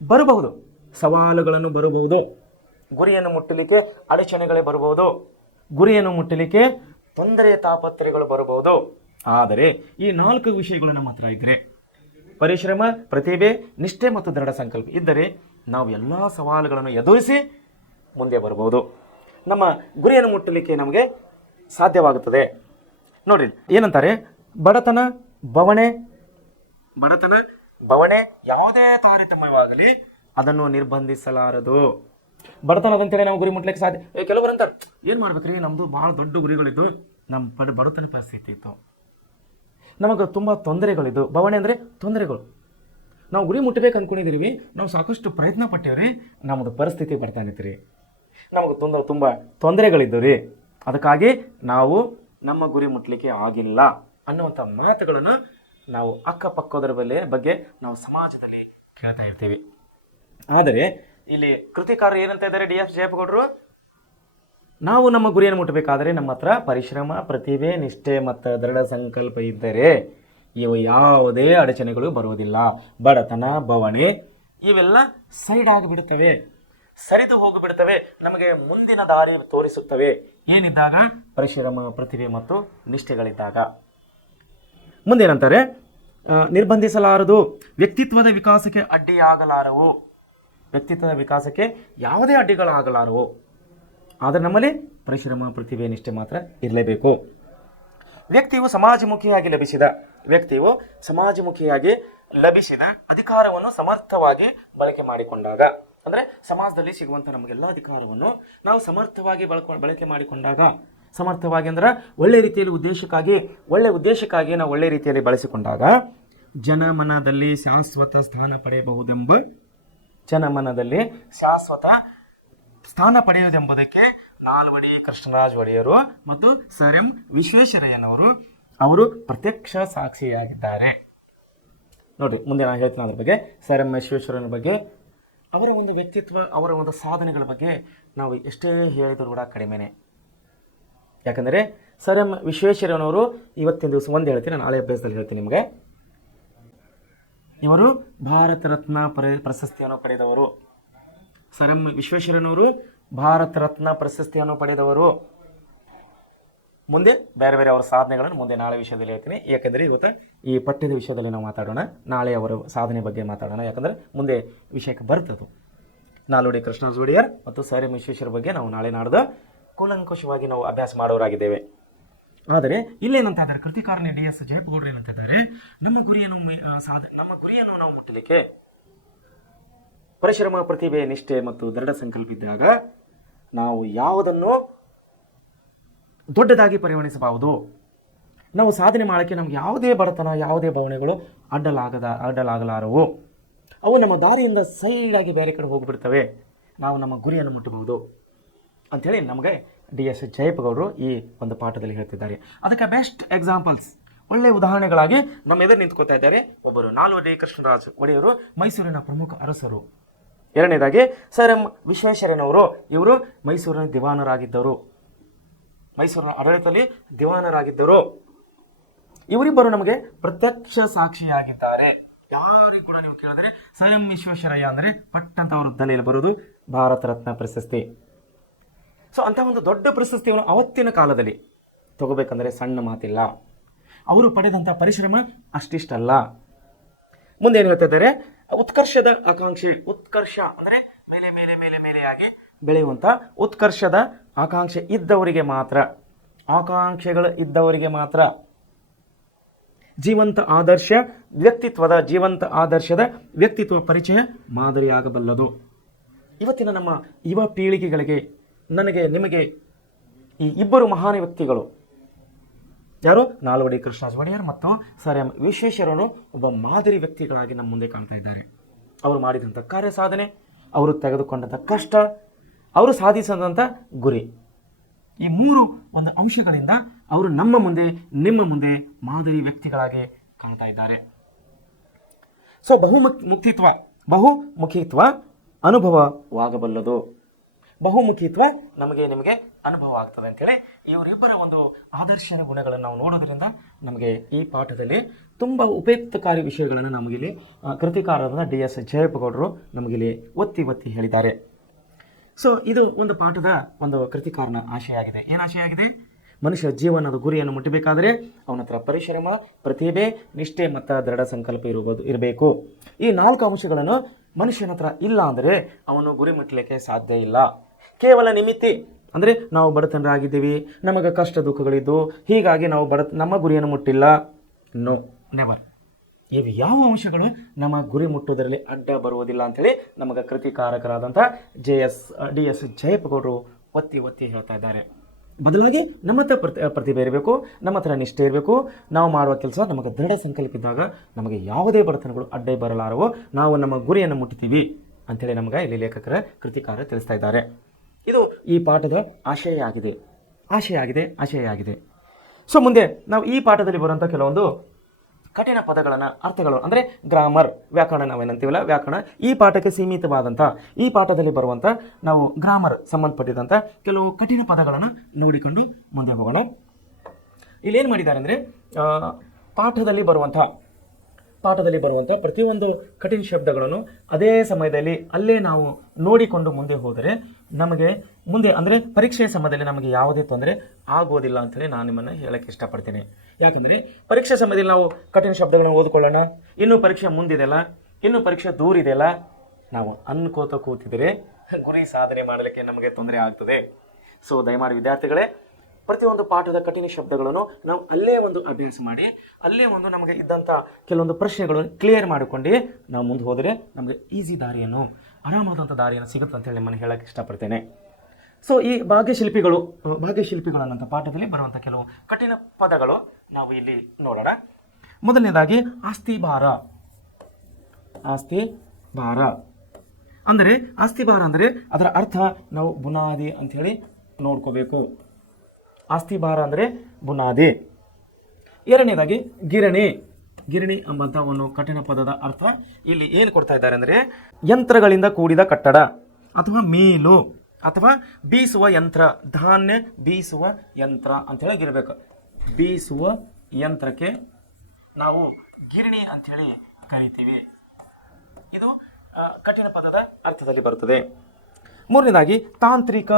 ಬರಬಹುದು, ಸವಾಲುಗಳನ್ನು ಬರಬಹುದು, ಗುರಿಯನ್ನು ಮುಟ್ಟಲಿಕ್ಕೆ ಅಡಚಣೆಗಳೇ ಬರಬಹುದು, ಗುರಿಯನ್ನು ಮುಟ್ಟಲಿಕ್ಕೆ ತೊಂದರೆ ತಾಪತ್ರೆಗಳು ಬರಬಹುದು. ಆದರೆ ಈ 4 ವಿಷಯಗಳು ನಮ್ಮ ಹತ್ರ ಇದ್ದರೆ, ಪರಿಶ್ರಮ, ಪ್ರತಿಭೆ, ನಿಷ್ಠೆ ಮತ್ತು ದೃಢ ಸಂಕಲ್ಪ ಇದ್ದರೆ, ನಾವು ಎಲ್ಲ ಸವಾಲುಗಳನ್ನು ಎದುರಿಸಿ ಮುಂದೆ ಬರಬಹುದು. ನಮ್ಮ ಗುರಿಯನ್ನು ಮುಟ್ಟಲಿಕ್ಕೆ ನಮಗೆ ಸಾಧ್ಯವಾಗುತ್ತದೆ. ನೋಡಿ ಏನಂತಾರೆ, ಬಡತನ ಬವಣೆ ಯಾವುದೇ ತಾರತಮ್ಯವಾಗಲಿ ಅದನ್ನು ನಿರ್ಬಂಧಿಸಲಾರದು. ಬಡತನದಂತೇಳಿ ನಾವು ಗುರಿ ಮುಟ್ಲಿಕ್ಕೆ ಸಾಧ್ಯ. ಕೆಲವರು ಅಂತಾರೆ, ಏನು ಮಾಡ್ಬೇಕ್ರಿ, ನಮ್ಮದು ಭಾಳ ದೊಡ್ಡ ಗುರಿಗಳಿದ್ದು, ನಮ್ಮ ಬಡತನ ಪರಿಸ್ಥಿತಿ ಇತ್ತು, ನಮಗೆ ತುಂಬ ತೊಂದರೆಗಳಿದ್ದು. ಬವಣೆ ಅಂದರೆ ತೊಂದರೆಗಳು. ನಾವು ಗುರಿ ಮುಟ್ಟಬೇಕು ಅಂದ್ಕೊಂಡಿದ್ದೀವಿ, ನಾವು ಸಾಕಷ್ಟು ಪ್ರಯತ್ನ ಪಟ್ಟೇವ್ರಿ, ನಮ್ಮದು ಪರಿಸ್ಥಿತಿ ಬರ್ತಾ ಇತ್ತು ರೀ, ನಮಗೆ ತುಂಬ ತೊಂದರೆಗಳಿದ್ದು ರೀ, ಅದಕ್ಕಾಗಿ ನಾವು ನಮ್ಮ ಗುರಿ ಮುಟ್ಟಲಿಕ್ಕೆ ಆಗಿಲ್ಲ ಅನ್ನುವಂಥ ಮಾತುಗಳನ್ನು ನಾವು ಅಕ್ಕಪಕ್ಕದರ ಬಗ್ಗೆ ನಾವು ಸಮಾಜದಲ್ಲಿ ಕೇಳ್ತಾ ಇರ್ತೀವಿ. ಆದರೆ ಇಲ್ಲಿ ಕೃತಿಕಾರರು ಏನಂತ ಇದ್ದಾರೆ, ಡಿ ಎಫ್ ಜಯಪ್ಪಗೌಡರು, ನಾವು ನಮ್ಮ ಗುರಿಯನ್ನು ಮುಟ್ಟಬೇಕಾದರೆ ನಮ್ಮ ಹತ್ರ ಪರಿಶ್ರಮ, ಪ್ರತಿಭೆ, ನಿಷ್ಠೆ ಮತ್ತು ದೃಢ ಸಂಕಲ್ಪ ಇದ್ದರೆ ಇವು ಯಾವುದೇ ಅಡಚಣೆಗಳು ಬರುವುದಿಲ್ಲ. ಬಡತನ, ಬವಣೆ ಇವೆಲ್ಲ ಸೈಡ್ ಆಗಿಬಿಡುತ್ತವೆ, ಸರಿದು ಹೋಗಿಬಿಡುತ್ತವೆ, ನಮಗೆ ಮುಂದಿನ ದಾರಿ ತೋರಿಸುತ್ತವೆ. ಏನಿದ್ದಾಗ? ಪರಿಶ್ರಮ, ಪ್ರತಿಭೆ ಮತ್ತು ನಿಷ್ಠೆಗಳಿದ್ದಾಗ. ಮುಂದೇನಂತಾರೆ, ನಿರ್ಬಂಧಿಸಲಾರದು, ವ್ಯಕ್ತಿತ್ವದ ವಿಕಾಸಕ್ಕೆ ಅಡ್ಡಿಯಾಗಲಾರವು. ವ್ಯಕ್ತಿತ್ವದ ವಿಕಾಸಕ್ಕೆ ಯಾವುದೇ ಅಡ್ಡಿಗಳಾಗಲಾರವು. ಆದರೆ ನಮ್ಮಲ್ಲಿ ಪರಿಶ್ರಮ, ಪ್ರತಿಭೆ, ನಿಷ್ಠೆ ಮಾತ್ರ ಇರಲೇಬೇಕು. ವ್ಯಕ್ತಿಯು ಸಮಾಜಮುಖಿಯಾಗಿ ಲಭಿಸಿದ ಅಧಿಕಾರವನ್ನು ಸಮರ್ಥವಾಗಿ ಬಳಕೆ ಮಾಡಿಕೊಂಡಾಗ, ಅಂದರೆ ಸಮಾಜದಲ್ಲಿ ಸಿಗುವಂಥ ನಮಗೆಲ್ಲ ಅಧಿಕಾರವನ್ನು ನಾವು ಸಮರ್ಥವಾಗಿ ಬಳಕೆ ಮಾಡಿಕೊಂಡಾಗ, ಸಮರ್ಥವಾಗಿ ಅಂದ್ರೆ ಒಳ್ಳೆ ರೀತಿಯಲ್ಲಿ ಒಳ್ಳೆ ಉದ್ದೇಶಕ್ಕಾಗಿ ನಾವು ಒಳ್ಳೆ ರೀತಿಯಲ್ಲಿ ಬಳಸಿಕೊಂಡಾಗ ಜನಮನದಲ್ಲಿ ಶಾಶ್ವತ ಸ್ಥಾನ ಪಡೆಯುವುದೆಂಬುದಕ್ಕೆ ನಾಲ್ವಡಿ ಕೃಷ್ಣರಾಜ ಒಡೆಯರು ಮತ್ತು ಸರ್ ಎಂ ವಿಶ್ವೇಶ್ವರಯ್ಯನವರು ಅವರು ಪ್ರತ್ಯಕ್ಷ ಸಾಕ್ಷಿಯಾಗಿದ್ದಾರೆ. ನೋಡ್ರಿ, ಮುಂದೆ ನಾನು ಹೇಳ್ತೀನಿ ಅದ್ರ ಬಗ್ಗೆ. ಸರ್ ಎಂ ವಿಶ್ವೇಶ್ವರಯ್ಯನ ಬಗ್ಗೆ, ಅವರ ಒಂದು ವ್ಯಕ್ತಿತ್ವ, ಅವರ ಒಂದು ಸಾಧನೆಗಳ ಬಗ್ಗೆ ನಾವು ಎಷ್ಟೇ ಹೇಳಿದರೂ ಕೂಡ ಕಡಿಮೆನೆ. ಯಾಕಂದರೆ ಸರ್ ಎಂ ವಿಶ್ವೇಶ್ವರಯ್ಯನವರು ಇವತ್ತಿನ ದಿವಸ ಒಂದು ಹೇಳ್ತೀನಿ, ನಾಳೆ ಅಭ್ಯಾಸದಲ್ಲಿ ಹೇಳ್ತೀನಿ ನಿಮಗೆ. ಇವರು ಭಾರತ ರತ್ನ ಪ್ರಶಸ್ತಿಯನ್ನು ಪಡೆದವರು. ಸರ್ ಎಂ ವಿಶ್ವೇಶ್ವರಯ್ಯನವರು ಭಾರತ ರತ್ನ ಪ್ರಶಸ್ತಿಯನ್ನು ಪಡೆದವರು. ಮುಂದೆ ಬೇರೆ ಬೇರೆ ಅವರ ಸಾಧನೆಗಳನ್ನು ಮುಂದೆ ನಾಳೆ ವಿಷಯದಲ್ಲಿ ಹೇಳ್ತೀನಿ. ಯಾಕೆಂದರೆ ಇವತ್ತು ಈ ಪಠ್ಯದ ವಿಷಯದಲ್ಲಿ ನಾವು ಮಾತಾಡೋಣ, ನಾಳೆ ಅವರ ಸಾಧನೆ ಬಗ್ಗೆ ಮಾತಾಡೋಣ. ಯಾಕಂದರೆ ಮುಂದೆ ವಿಷಯಕ್ಕೆ ಬರ್ತದೆ. ನಾಲ್ವಡಿ ಕೃಷ್ಣರಾಜ ಒಡೆಯರ್ ಮತ್ತು ಸರ್ ಎಂ ವಿಶ್ವೇಶ್ವರ ಬಗ್ಗೆ ನಾವು ನಾಳೆ ನಾಡ್ದು ಕೂಲಂಕುಷವಾಗಿ ನಾವು ಅಭ್ಯಾಸ ಮಾಡೋರಾಗಿದ್ದೇವೆ. ಆದರೆ ಇಲ್ಲೇನಂತ ಇದ್ದಾರೆ ಕೃತಿಕಾರನೇ ಡಿ ಎಸ್ ಜಯಪ್ಪಗೌಡರು ಏನಂತಿದ್ದಾರೆ, ನಮ್ಮ ಗುರಿಯನ್ನು ನಾವು ಮುಟ್ಟಲಿಕ್ಕೆ ಪರಿಶ್ರಮ, ಪ್ರತಿಭೆ, ನಿಷ್ಠೆ ಮತ್ತು ದೃಢ ಸಂಕಲ್ಪ ಇದ್ದಾಗ ನಾವು ಯಾವುದನ್ನು ದೊಡ್ಡದಾಗಿ ಪರಿಗಣಿಸಬಹುದು. ನಾವು ಸಾಧನೆ ಮಾಡೋಕ್ಕೆ ನಮ್ಗೆ ಯಾವುದೇ ಬಡತನ, ಯಾವುದೇ ಭಾವನೆಗಳು ಅಡ್ಡಲಾಗಲಾರವು. ಅವು ನಮ್ಮ ದಾರಿಯಿಂದ ಸೈಡಾಗಿ ಬೇರೆ ಕಡೆ ಹೋಗಿಬಿಡ್ತವೆ. ನಾವು ನಮ್ಮ ಗುರಿಯನ್ನು ಮುಟ್ಟಬಹುದು ಅಂಥೇಳಿ ನಮಗೆ DS ಜಯಪ್ಪಗೌಡರು ಈ ಒಂದು ಪಾಠದಲ್ಲಿ ಹೇಳ್ತಿದ್ದಾರೆ. ಅದಕ್ಕೆ ಬೆಸ್ಟ್ ಎಕ್ಸಾಂಪಲ್ಸ್, ಒಳ್ಳೆಯ ಉದಾಹರಣೆಗಳಾಗಿ ನಮ್ಮ ಎದುರು ನಿಂತ್ಕೋತಾ ಇದ್ದಾರೆ. ಒಬ್ಬರು ನಾಲ್ವಡಿ ಕೃಷ್ಣರಾಜ ಒಡೆಯರು, ಮೈಸೂರಿನ ಪ್ರಮುಖ ಅರಸರು. ಎರಡನೇದಾಗಿ ಸರ್ ಎಂ ವಿಶ್ವೇಶ್ವರಯ್ಯನವರು, ಇವರು ಮೈಸೂರಿನ ದಿವಾನರಾಗಿದ್ದರು, ಮೈಸೂರಿನ ಆಡಳಿತದಲ್ಲಿ ದಿವಾನರಾಗಿದ್ದರು. ಇವರಿಬ್ಬರು ನಮಗೆ ಪ್ರತ್ಯಕ್ಷ ಸಾಕ್ಷಿಯಾಗಿದ್ದಾರೆ. ಯಾರಿಗೂ ಕೂಡ ನೀವು ಕೇಳಿದ್ರೆ ಸರ್ ಎಂ ವಿಶ್ವೇಶ್ವರಯ್ಯ ಅಂದರೆ ಪಟ್ಟಂತ ಅವರು ತಲೆಯಲ್ಲಿ ಬರೋದು ಭಾರತ ರತ್ನ ಪ್ರಶಸ್ತಿ. ಸೊ ಅಂಥ ಒಂದು ದೊಡ್ಡ ಪ್ರಶಸ್ತಿಯನ್ನು ಅವತ್ತಿನ ಕಾಲದಲ್ಲಿ ತಗೋಬೇಕಂದ್ರೆ ಸಣ್ಣ ಮಾತಿಲ್ಲ. ಅವರು ಪಡೆದಂಥ ಪರಿಶ್ರಮ ಅಷ್ಟಿಷ್ಟಲ್ಲ. ಮುಂದೆ ಏನು ಹೇಳ್ತಾ ಇದ್ದಾರೆ, ಉತ್ಕರ್ಷದ ಆಕಾಂಕ್ಷೆ. ಉತ್ಕರ್ಷ ಅಂದರೆ ಮೇಲೆ ಮೇಲೆ ಮೇಲೆ ಮೇಲೆಯಾಗಿ ಬೆಳೆಯುವಂಥ ಉತ್ಕರ್ಷದ ಆಕಾಂಕ್ಷೆ ಇದ್ದವರಿಗೆ ಮಾತ್ರ, ಆಕಾಂಕ್ಷೆಗಳು ಇದ್ದವರಿಗೆ ಮಾತ್ರ ಜೀವಂತ ಆದರ್ಶದ ವ್ಯಕ್ತಿತ್ವ ಪರಿಚಯ ಮಾದರಿಯಾಗಬಲ್ಲದು. ಇವತ್ತಿನ ನಮ್ಮ ಯುವ ಪೀಳಿಗೆಗಳಿಗೆ, ನನಗೆ, ನಿಮಗೆ ಈ ಇಬ್ಬರು ಮಹಾನ್ ವ್ಯಕ್ತಿಗಳು ಯಾರು? ನಾಲ್ವಡಿ ಕೃಷ್ಣರಾಜ ಒಡೆಯರ್ ಮತ್ತು ಸರ್ ಎಂ ವಿಶ್ವೇಶ್ವರಯ್ಯನವರು ಒಬ್ಬ ಮಾದರಿ ವ್ಯಕ್ತಿಗಳಾಗಿ ನಮ್ಮ ಮುಂದೆ ಕಾಣ್ತಾ ಇದ್ದಾರೆ. ಅವರು ಮಾಡಿದಂಥ ಕಾರ್ಯ ಸಾಧನೆ, ಅವರು ತೆಗೆದುಕೊಂಡಂಥ ಕಷ್ಟ, ಅವರು ಸಾಧಿಸಿದಂಥ ಗುರಿ, ಈ ಮೂರು ಒಂದು ಅಂಶಗಳಿಂದ ಅವರು ನಮ್ಮ ಮುಂದೆ, ನಿಮ್ಮ ಮುಂದೆ ಮಾದರಿ ವ್ಯಕ್ತಿಗಳಾಗಿ ಕಾಣ್ತಾ ಇದ್ದಾರೆ. ಸೊ ಬಹುಮುಖಿತ್ವ ಅನುಭವವಾಗಬಲ್ಲದು. ಬಹುಮುಖಿತ್ವ ನಮಗೆ, ನಿಮಗೆ ಅನುಭವ ಆಗ್ತದೆ ಅಂತೇಳಿ ಇವರಿಬ್ಬರ ಒಂದು ಆದರ್ಶದ ಗುಣಗಳನ್ನು ನಾವು ನೋಡೋದ್ರಿಂದ ನಮಗೆ ಈ ಪಾಠದಲ್ಲಿ ತುಂಬ ಉಪಯುಕ್ತಕಾರಿ ವಿಷಯಗಳನ್ನು ನಮಗಿಲ್ಲಿ ಕೃತಿಕಾರರಾದ DS ಜಯಪ್ಪಗೌಡರು ನಮಗಿಲ್ಲಿ ಒತ್ತಿ ಹೇಳಿದ್ದಾರೆ. ಸೊ ಇದು ಒಂದು ಪಾಠದ ಒಂದು ಕೃತಿಕಾರನ ಆಶಯ ಆಗಿದೆ. ಏನು ಆಶಯ ಆಗಿದೆ? ಮನುಷ್ಯ ಜೀವನದ ಗುರಿಯನ್ನು ಮುಟ್ಟಬೇಕಾದರೆ ಅವನ ಹತ್ರ ಪರಿಶ್ರಮ, ಪ್ರತಿಭೆ, ನಿಷ್ಠೆ ಮತ್ತು ದೃಢ ಸಂಕಲ್ಪ ಇರಬೇಕು. ಈ 4 ಅಂಶಗಳನ್ನು ಮನುಷ್ಯನ ಹತ್ರ ಇಲ್ಲ ಅಂದರೆ ಅವನು ಗುರಿ ಮುಟ್ಟಲಿಕ್ಕೆ ಸಾಧ್ಯ ಇಲ್ಲ. ಕೇವಲ ನಿಮಿತ್ತಿ ಅಂದರೆ ನಾವು ಬಡತನರಾಗಿದ್ದೀವಿ, ನಮಗೆ ಕಷ್ಟ ದುಃಖಗಳಿದ್ದು, ಹೀಗಾಗಿ ನಾವು ನಮ್ಮ ಗುರಿಯನ್ನು ಮುಟ್ಟಿಲ್ಲ. No, never. ಇವು ಯಾವ ಅಂಶಗಳು ನಮ್ಮ ಗುರಿ ಮುಟ್ಟುವುದರಲ್ಲಿ ಅಡ್ಡ ಬರುವುದಿಲ್ಲ ಅಂಥೇಳಿ ನಮಗೆ ಕೃತಿಕಾರಕರಾದಂಥ DS ಜಯಪ್ಪಗೌಡರು ಒತ್ತಿ ಹೇಳ್ತಾ ಇದ್ದಾರೆ. ಬದಲಾಗಿ ನಮ್ಮ ಹತ್ರ ಪ್ರತಿಭೆ ಇರಬೇಕು, ನಮ್ಮ ಹತ್ರ ನಿಷ್ಠೆ ಇರಬೇಕು. ನಾವು ಮಾಡುವ ಕೆಲಸ ನಮಗೆ ದೃಢ ಸಂಕಲ್ಪ ಇದ್ದಾಗ ನಮಗೆ ಯಾವುದೇ ಬಡತನಗಳು ಅಡ್ಡ ಬರಲಾರವೋ, ನಾವು ನಮ್ಮ ಗುರಿಯನ್ನು ಮುಟ್ತೀವಿ ಅಂಥೇಳಿ ನಮಗೆ ಇಲ್ಲಿ ಲೇಖಕರ ಕೃತಿಕಾರ ತಿಳಿಸ್ತಾ ಇದ್ದಾರೆ. ಇದು ಈ ಪಾಠದ ಆಶಯ ಆಗಿದೆ. ಸೊ ಮುಂದೆ ನಾವು ಈ ಪಾಠದಲ್ಲಿ ಬರುವಂಥ ಕೆಲವೊಂದು ಕಠಿಣ ಪದಗಳನ್ನು, ಅರ್ಥಗಳು ಅಂದರೆ ಗ್ರಾಮರ್, ವ್ಯಾಕರಣ ನಾವೇನಂತೀವಲ್ಲ ವ್ಯಾಕರಣ, ಈ ಪಾಠಕ್ಕೆ ಸೀಮಿತವಾದಂಥ, ಈ ಪಾಠದಲ್ಲಿ ಬರುವಂಥ ನಾವು ಗ್ರಾಮರ್ ಸಂಬಂಧಪಟ್ಟಿದಂಥ ಕೆಲವು ಕಠಿಣ ಪದಗಳನ್ನು ನೋಡಿಕೊಂಡು ಮುಂದೆ ಹೋಗೋಣ. ಇಲ್ಲೇನು ಮಾಡಿದ್ದಾರೆ ಅಂದರೆ ಪಾಠದಲ್ಲಿ ಬರುವಂಥ ಪ್ರತಿಯೊಂದು ಕಠಿಣ ಶಬ್ದಗಳನ್ನು ಅದೇ ಸಮಯದಲ್ಲಿ ಅಲ್ಲೇ ನಾವು ನೋಡಿಕೊಂಡು ಮುಂದೆ ಹೋದರೆ ನಮಗೆ ಮುಂದೆ ಅಂದರೆ ಪರೀಕ್ಷೆಯ ಸಮಯದಲ್ಲಿ ನಮಗೆ ಯಾವುದೇ ತೊಂದರೆ ಆಗೋದಿಲ್ಲ ಅಂತೇಳಿ ನಾನು ನಿಮ್ಮನ್ನು ಹೇಳಕ್ಕೆ ಇಷ್ಟಪಡ್ತೀನಿ. ಯಾಕಂದರೆ ಪರೀಕ್ಷೆ ಸಮಯದಲ್ಲಿ ನಾವು ಕಠಿಣ ಶಬ್ದಗಳನ್ನು ಓದ್ಕೊಳ್ಳೋಣ, ಇನ್ನೂ ಪರೀಕ್ಷೆ ಮುಂದಿದೆಯಲ್ಲ, ಇನ್ನೂ ಪರೀಕ್ಷೆ ದೂರ ಇದೆಯಲ್ಲ, ನಾವು ಅನ್ಕೋತ ಕೂತಿದ್ರೆ ಗುರಿ ಸಾಧನೆ ಮಾಡಲಿಕ್ಕೆ ನಮಗೆ ತೊಂದರೆ ಆಗ್ತದೆ. ಸೊ ದಯಮಾಡಿ ವಿದ್ಯಾರ್ಥಿಗಳೇ, ಪ್ರತಿಯೊಂದು ಪಾಠದ ಕಠಿಣ ಶಬ್ದಗಳನ್ನು ನಾವು ಅಲ್ಲೇ ಒಂದು ಅಭ್ಯಾಸ ಮಾಡಿ, ಅಲ್ಲೇ ಒಂದು ನಮಗೆ ಇದ್ದಂಥ ಕೆಲವೊಂದು ಪ್ರಶ್ನೆಗಳನ್ನು ಕ್ಲಿಯರ್ ಮಾಡಿಕೊಂಡು ನಾವು ಮುಂದೆ ಹೋದರೆ ನಮಗೆ ಈಸಿ ದಾರಿಯನ್ನು, ಆರಾಮಾದಂಥ ದಾರಿಯನ್ನು ಸಿಗುತ್ತೆ ಅಂತೇಳಿ ನಿಮ್ಮನ್ನು ಹೇಳಕ್ಕೆ ಇಷ್ಟಪಡ್ತೇನೆ. ಸೊ ಈ ಭಾಗ್ಯಶಿಲ್ಪಿಗಳು ಅನ್ನೋಂಥ ಪಾಠದಲ್ಲಿ ಬರುವಂಥ ಕೆಲವು ಕಠಿಣ ಪದಗಳು ನಾವು ಇಲ್ಲಿ ನೋಡೋಣ. ಮೊದಲನೇದಾಗಿ ಆಸ್ತಿ ಭಾರ ಅಂದರೆ ಅದರ ಅರ್ಥ ನಾವು ಬುನಾದಿ ಅಂಥೇಳಿ ನೋಡ್ಕೋಬೇಕು. ಆಸ್ತಿ ಭಾರ ಅಂದರೆ ಬುನಾದಿ. ಎರಡನೇದಾಗಿ ಗಿರಣಿ ಎಂಬಂಥ ಒಂದು ಕಠಿಣ ಪದದ ಅರ್ಥ ಇಲ್ಲಿ ಏನು ಕೊಡ್ತಾ ಇದ್ದಾರೆ ಅಂದರೆ ಯಂತ್ರಗಳಿಂದ ಕೂಡಿದ ಕಟ್ಟಡ ಅಥವಾ ಮೀಲು ಅಥವಾ ಬೀಸುವ ಯಂತ್ರ, ಧಾನ್ಯ ಬೀಸುವ ಯಂತ್ರ ಅಂಥೇಳಿ ಇರಬೇಕು. ಬೀಸುವ ಯಂತ್ರಕ್ಕೆ ನಾವು ಗಿರಣಿ ಅಂಥೇಳಿ ಕರಿತೀವಿ. ಇದು ಕಠಿಣ ಪದದ ಅರ್ಥದಲ್ಲಿ ಬರುತ್ತದೆ. ಮೂರನೇದಾಗಿ ತಾಂತ್ರಿಕ.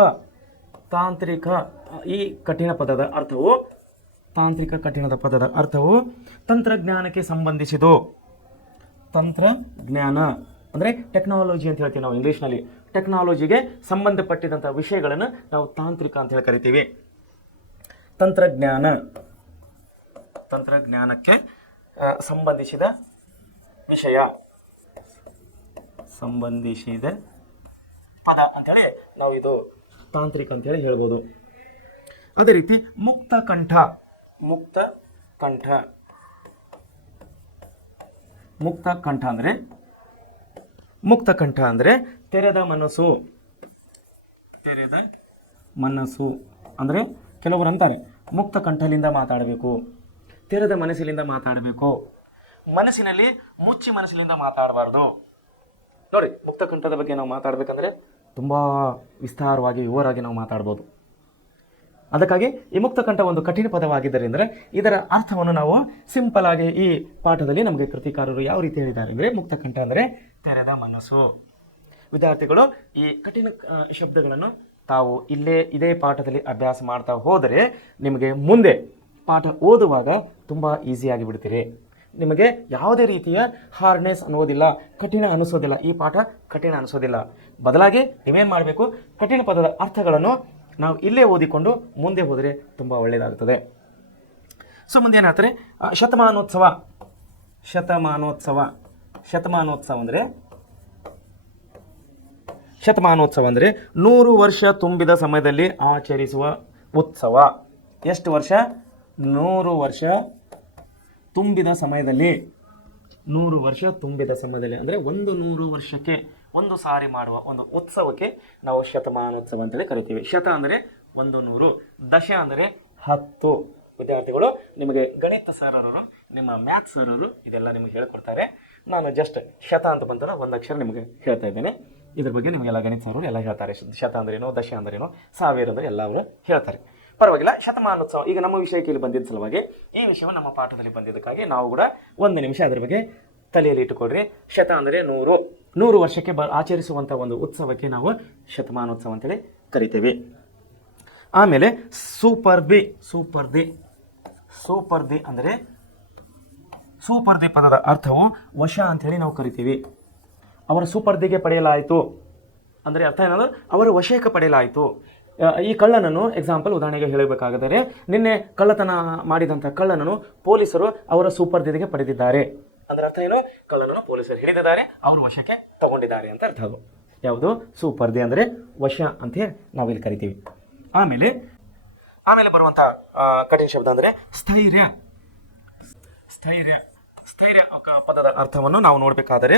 ಈ ಕಠಿಣ ಪದದ ಅರ್ಥವು ತಂತ್ರಜ್ಞಾನಕ್ಕೆ ಸಂಬಂಧಿಸಿದು. ತಂತ್ರಜ್ಞಾನ ಅಂದರೆ ಟೆಕ್ನಾಲಜಿ ಅಂತ ಹೇಳ್ತೀವಿ ನಾವು ಇಂಗ್ಲೀಷ್ನಲ್ಲಿ. ಟೆಕ್ನಾಲಜಿಗೆ ಸಂಬಂಧಪಟ್ಟಿದಂಥ ವಿಷಯಗಳನ್ನು ನಾವು ತಾಂತ್ರಿಕ ಅಂತ ಹೇಳಿ ಕರಿತೀವಿ. ತಂತ್ರಜ್ಞಾನಕ್ಕೆ ಸಂಬಂಧಿಸಿದ ವಿಷಯ. ಸಂಬಂಧಿಸಿದ ಪದ ಅಂತೇಳಿ ನಾವು ಇದು ತಾಂತ್ರಿಕ ಅಂತೇಳಿ ಹೇಳ್ಬೋದು. ಅದೇ ರೀತಿ ಮುಕ್ತ ಕಂಠ. ಮುಕ್ತ ಕಂಠ. ಮುಕ್ತ ಕಂಠ ಅಂದರೆ ಮುಕ್ತ ಕಂಠ ಅಂದರೆ ತೆರೆದ ಮನಸ್ಸು. ತೆರೆದ ಮನಸ್ಸು ಅಂದರೆ ಕೆಲವರು ಅಂತಾರೆ ಮುಕ್ತ ಕಂಠದಿಂದ ಮಾತಾಡಬೇಕು, ತೆರೆದ ಮನಸ್ಸಿನಿಂದ ಮಾತಾಡಬೇಕು, ಮನಸ್ಸಿನಲ್ಲಿ ಮುಚ್ಚಿ ಮನಸ್ಸಿನಿಂದ ಮಾತಾಡಬಾರ್ದು. ನೋಡಿ, ಮುಕ್ತ ಕಂಠದ ಬಗ್ಗೆ ನಾವು ಮಾತಾಡಬೇಕಂದ್ರೆ ತುಂಬ ವಿಸ್ತಾರವಾಗಿ ವಿವರವಾಗಿ ನಾವು ಮಾತಾಡ್ಬೋದು. ಅದಕ್ಕಾಗಿ ಈ ಮುಕ್ತ ಕಂಠ ಒಂದು ಕಠಿಣ ಪದವಾಗಿದ್ದರಿಂದ ಇದರ ಅರ್ಥವನ್ನು ನಾವು ಸಿಂಪಲ್ ಆಗಿ ಈ ಪಾಠದಲ್ಲಿ ನಮಗೆ ಕೃತಿಕಾರರು ಯಾವ ರೀತಿ ಹೇಳಿದ್ದಾರೆ ಅಂದರೆ ಮುಕ್ತ ಕಂಠ ಅಂದರೆ ತೆರೆದ ಮನಸ್ಸು. ವಿದ್ಯಾರ್ಥಿಗಳು ಈ ಕಠಿಣ ಶಬ್ದಗಳನ್ನು ತಾವು ಇದೇ ಪಾಠದಲ್ಲಿ ಅಭ್ಯಾಸ ಮಾಡ್ತಾ ಹೋದರೆ ನಿಮಗೆ ಮುಂದೆ ಪಾಠ ಓದುವಾಗ ತುಂಬ ಈಸಿಯಾಗಿ ಬಿಡ್ತೀರಿ. ನಿಮಗೆ ಯಾವುದೇ ರೀತಿಯ ಹಾರ್ಡ್ನೆಸ್ ಅನ್ನೋದಿಲ್ಲ, ಕಠಿಣ ಅನಿಸೋದಿಲ್ಲ. ಈ ಪಾಠ ಕಠಿಣ ಅನಿಸೋದಿಲ್ಲ. ಬದಲಾಗಿ ನೀವೇನು ಮಾಡಬೇಕು, ಕಠಿಣ ಪದದ ಅರ್ಥಗಳನ್ನು ನಾವು ಇಲ್ಲೇ ಓದಿಕೊಂಡು ಮುಂದೆ ಹೋದರೆ ತುಂಬ ಒಳ್ಳೆಯದಾಗುತ್ತದೆ. ಸೊ ಮುಂದೆ ಏನು ಹೇಳ್ತಾರೆ, ಶತಮಾನೋತ್ಸವ. ಶತಮಾನೋತ್ಸವ. ಶತಮಾನೋತ್ಸವ ಅಂದರೆ 100 ವರ್ಷ ತುಂಬಿದ ಸಮಯದಲ್ಲಿ ಆಚರಿಸುವ ಉತ್ಸವ. ಎಷ್ಟು ವರ್ಷ? 100 ವರ್ಷ ತುಂಬಿದ ಸಮಯದಲ್ಲಿ. 100 ವರ್ಷ ತುಂಬಿದ ಸಮಯದಲ್ಲಿ ಅಂದರೆ 100 ವರ್ಷಕ್ಕೆ ಒಂದು ಸಾರಿ ಮಾಡುವ ಒಂದು ಉತ್ಸವಕ್ಕೆ ನಾವು ಶತಮಾನೋತ್ಸವ ಅಂತೇಳಿ ಕರಿತೀವಿ. ಶತ ಅಂದರೆ 100, ದಶ ಅಂದರೆ 10. ವಿದ್ಯಾರ್ಥಿಗಳು, ನಿಮಗೆ ಗಣಿತ ಸರರು, ನಿಮ್ಮ ಮ್ಯಾಥ್ಸ್ ಸರರು ಇದೆಲ್ಲ ನಿಮಗೆ ಹೇಳ್ಕೊಡ್ತಾರೆ. ನಾನು ಜಸ್ಟ್ ಶತ ಅಂತ ಬಂತಲ್ಲ ಒಂದು ಅಕ್ಷರ ನಿಮಗೆ ಹೇಳ್ತಾ ಇದ್ದೇನೆ. ಇದ್ರ ಬಗ್ಗೆ ನಿಮಗೆಲ್ಲ ಗಣಿತ ಸರರು ಎಲ್ಲ ಹೇಳ್ತಾರೆ. ಶತ ಅಂದ್ರೇನು, ದಶ ಅಂದ್ರೇನು, ಸಾವಿರ ಅಂದರೆ ಎಲ್ಲ ಅವರು ಹೇಳ್ತಾರೆ. ಪರವಾಗಿಲ್ಲ. ಶತಮಾನೋತ್ಸವ ಈಗ ನಮ್ಮ ವಿಷಯಕ್ಕೆ ಇಲ್ಲಿ ಬಂದಿದ್ದ ಸಲುವಾಗಿ ಈ ವಿಷಯವು ನಮ್ಮ ಪಾಠದಲ್ಲಿ ಬಂದಿದ್ದಕ್ಕಾಗಿ ನಾವು ಕೂಡ 1 ನಿಮಿಷ ಅದರ ಬಗ್ಗೆ ತಲೆಯಲ್ಲಿ ಇಟ್ಟುಕೊಡ್ರಿ. ಶತ ಅಂದರೆ 100 ವರ್ಷಕ್ಕೆ ಆಚರಿಸುವಂಥ ಒಂದು ಉತ್ಸವಕ್ಕೆ ನಾವು ಶತಮಾನೋತ್ಸವ ಅಂತೇಳಿ ಕರಿತೇವೆ. ಆಮೇಲೆ ಸೂಪರ್ದಿ. ಸೂಪರ್ದಿ. ಸೂಪರ್ದಿ ಅಂದರೆ ಸೂಪರ್ದಿ ಪದದ ಅರ್ಥವು ವಶ ಅಂತೇಳಿ ನಾವು ಕರಿತೀವಿ. ಅವರ ಸೂಪರ್ದಿಗೆ ಪಡೆಯಲಾಯಿತು ಅಂದರೆ ಅರ್ಥ ಏನಂದ್ರೆ ಅವರ ವಶಕ್ಕೆ ಪಡೆಯಲಾಯಿತು. ಈ ಕಳ್ಳನನ್ನು ಎಕ್ಸಾಂಪಲ್ ಉದಾಹರಣೆಗೆ ಹೇಳಬೇಕಾದರೆ, ನಿನ್ನೆ ಕಳ್ಳತನ ಮಾಡಿದಂಥ ಕಳ್ಳನನ್ನು ಪೊಲೀಸರು ಅವರ ಸೂಪರ್ದಿಗೆ ಪಡೆದಿದ್ದಾರೆ. ಅದರ ಅರ್ಥ ಏನು? ಕಳ್ಳನನ್ನು ಪೊಲೀಸರು ಹಿಡಿದಿದ್ದಾರೆ, ಅವರು ವಶಕ್ಕೆ ತಗೊಂಡಿದ್ದಾರೆ ಅಂತ ಅರ್ಥ. ಅದು ಯಾವುದು? ಸೂಪರ್ದಿ ಅಂದರೆ ವಶ ಅಂತ ನಾವಿಲ್ಲಿ ಕರಿತೀವಿ. ಆಮೇಲೆ ಬರುವಂಥ ಕಠಿಣ ಶಬ್ದ ಅಂದರೆ ಸ್ಥೈರ್ಯ. ಸ್ಥೈರ್ಯ. ಸ್ಥೈರ್ಯ ಪದದ ಅರ್ಥವನ್ನು ನಾವು ನೋಡಬೇಕಾದರೆ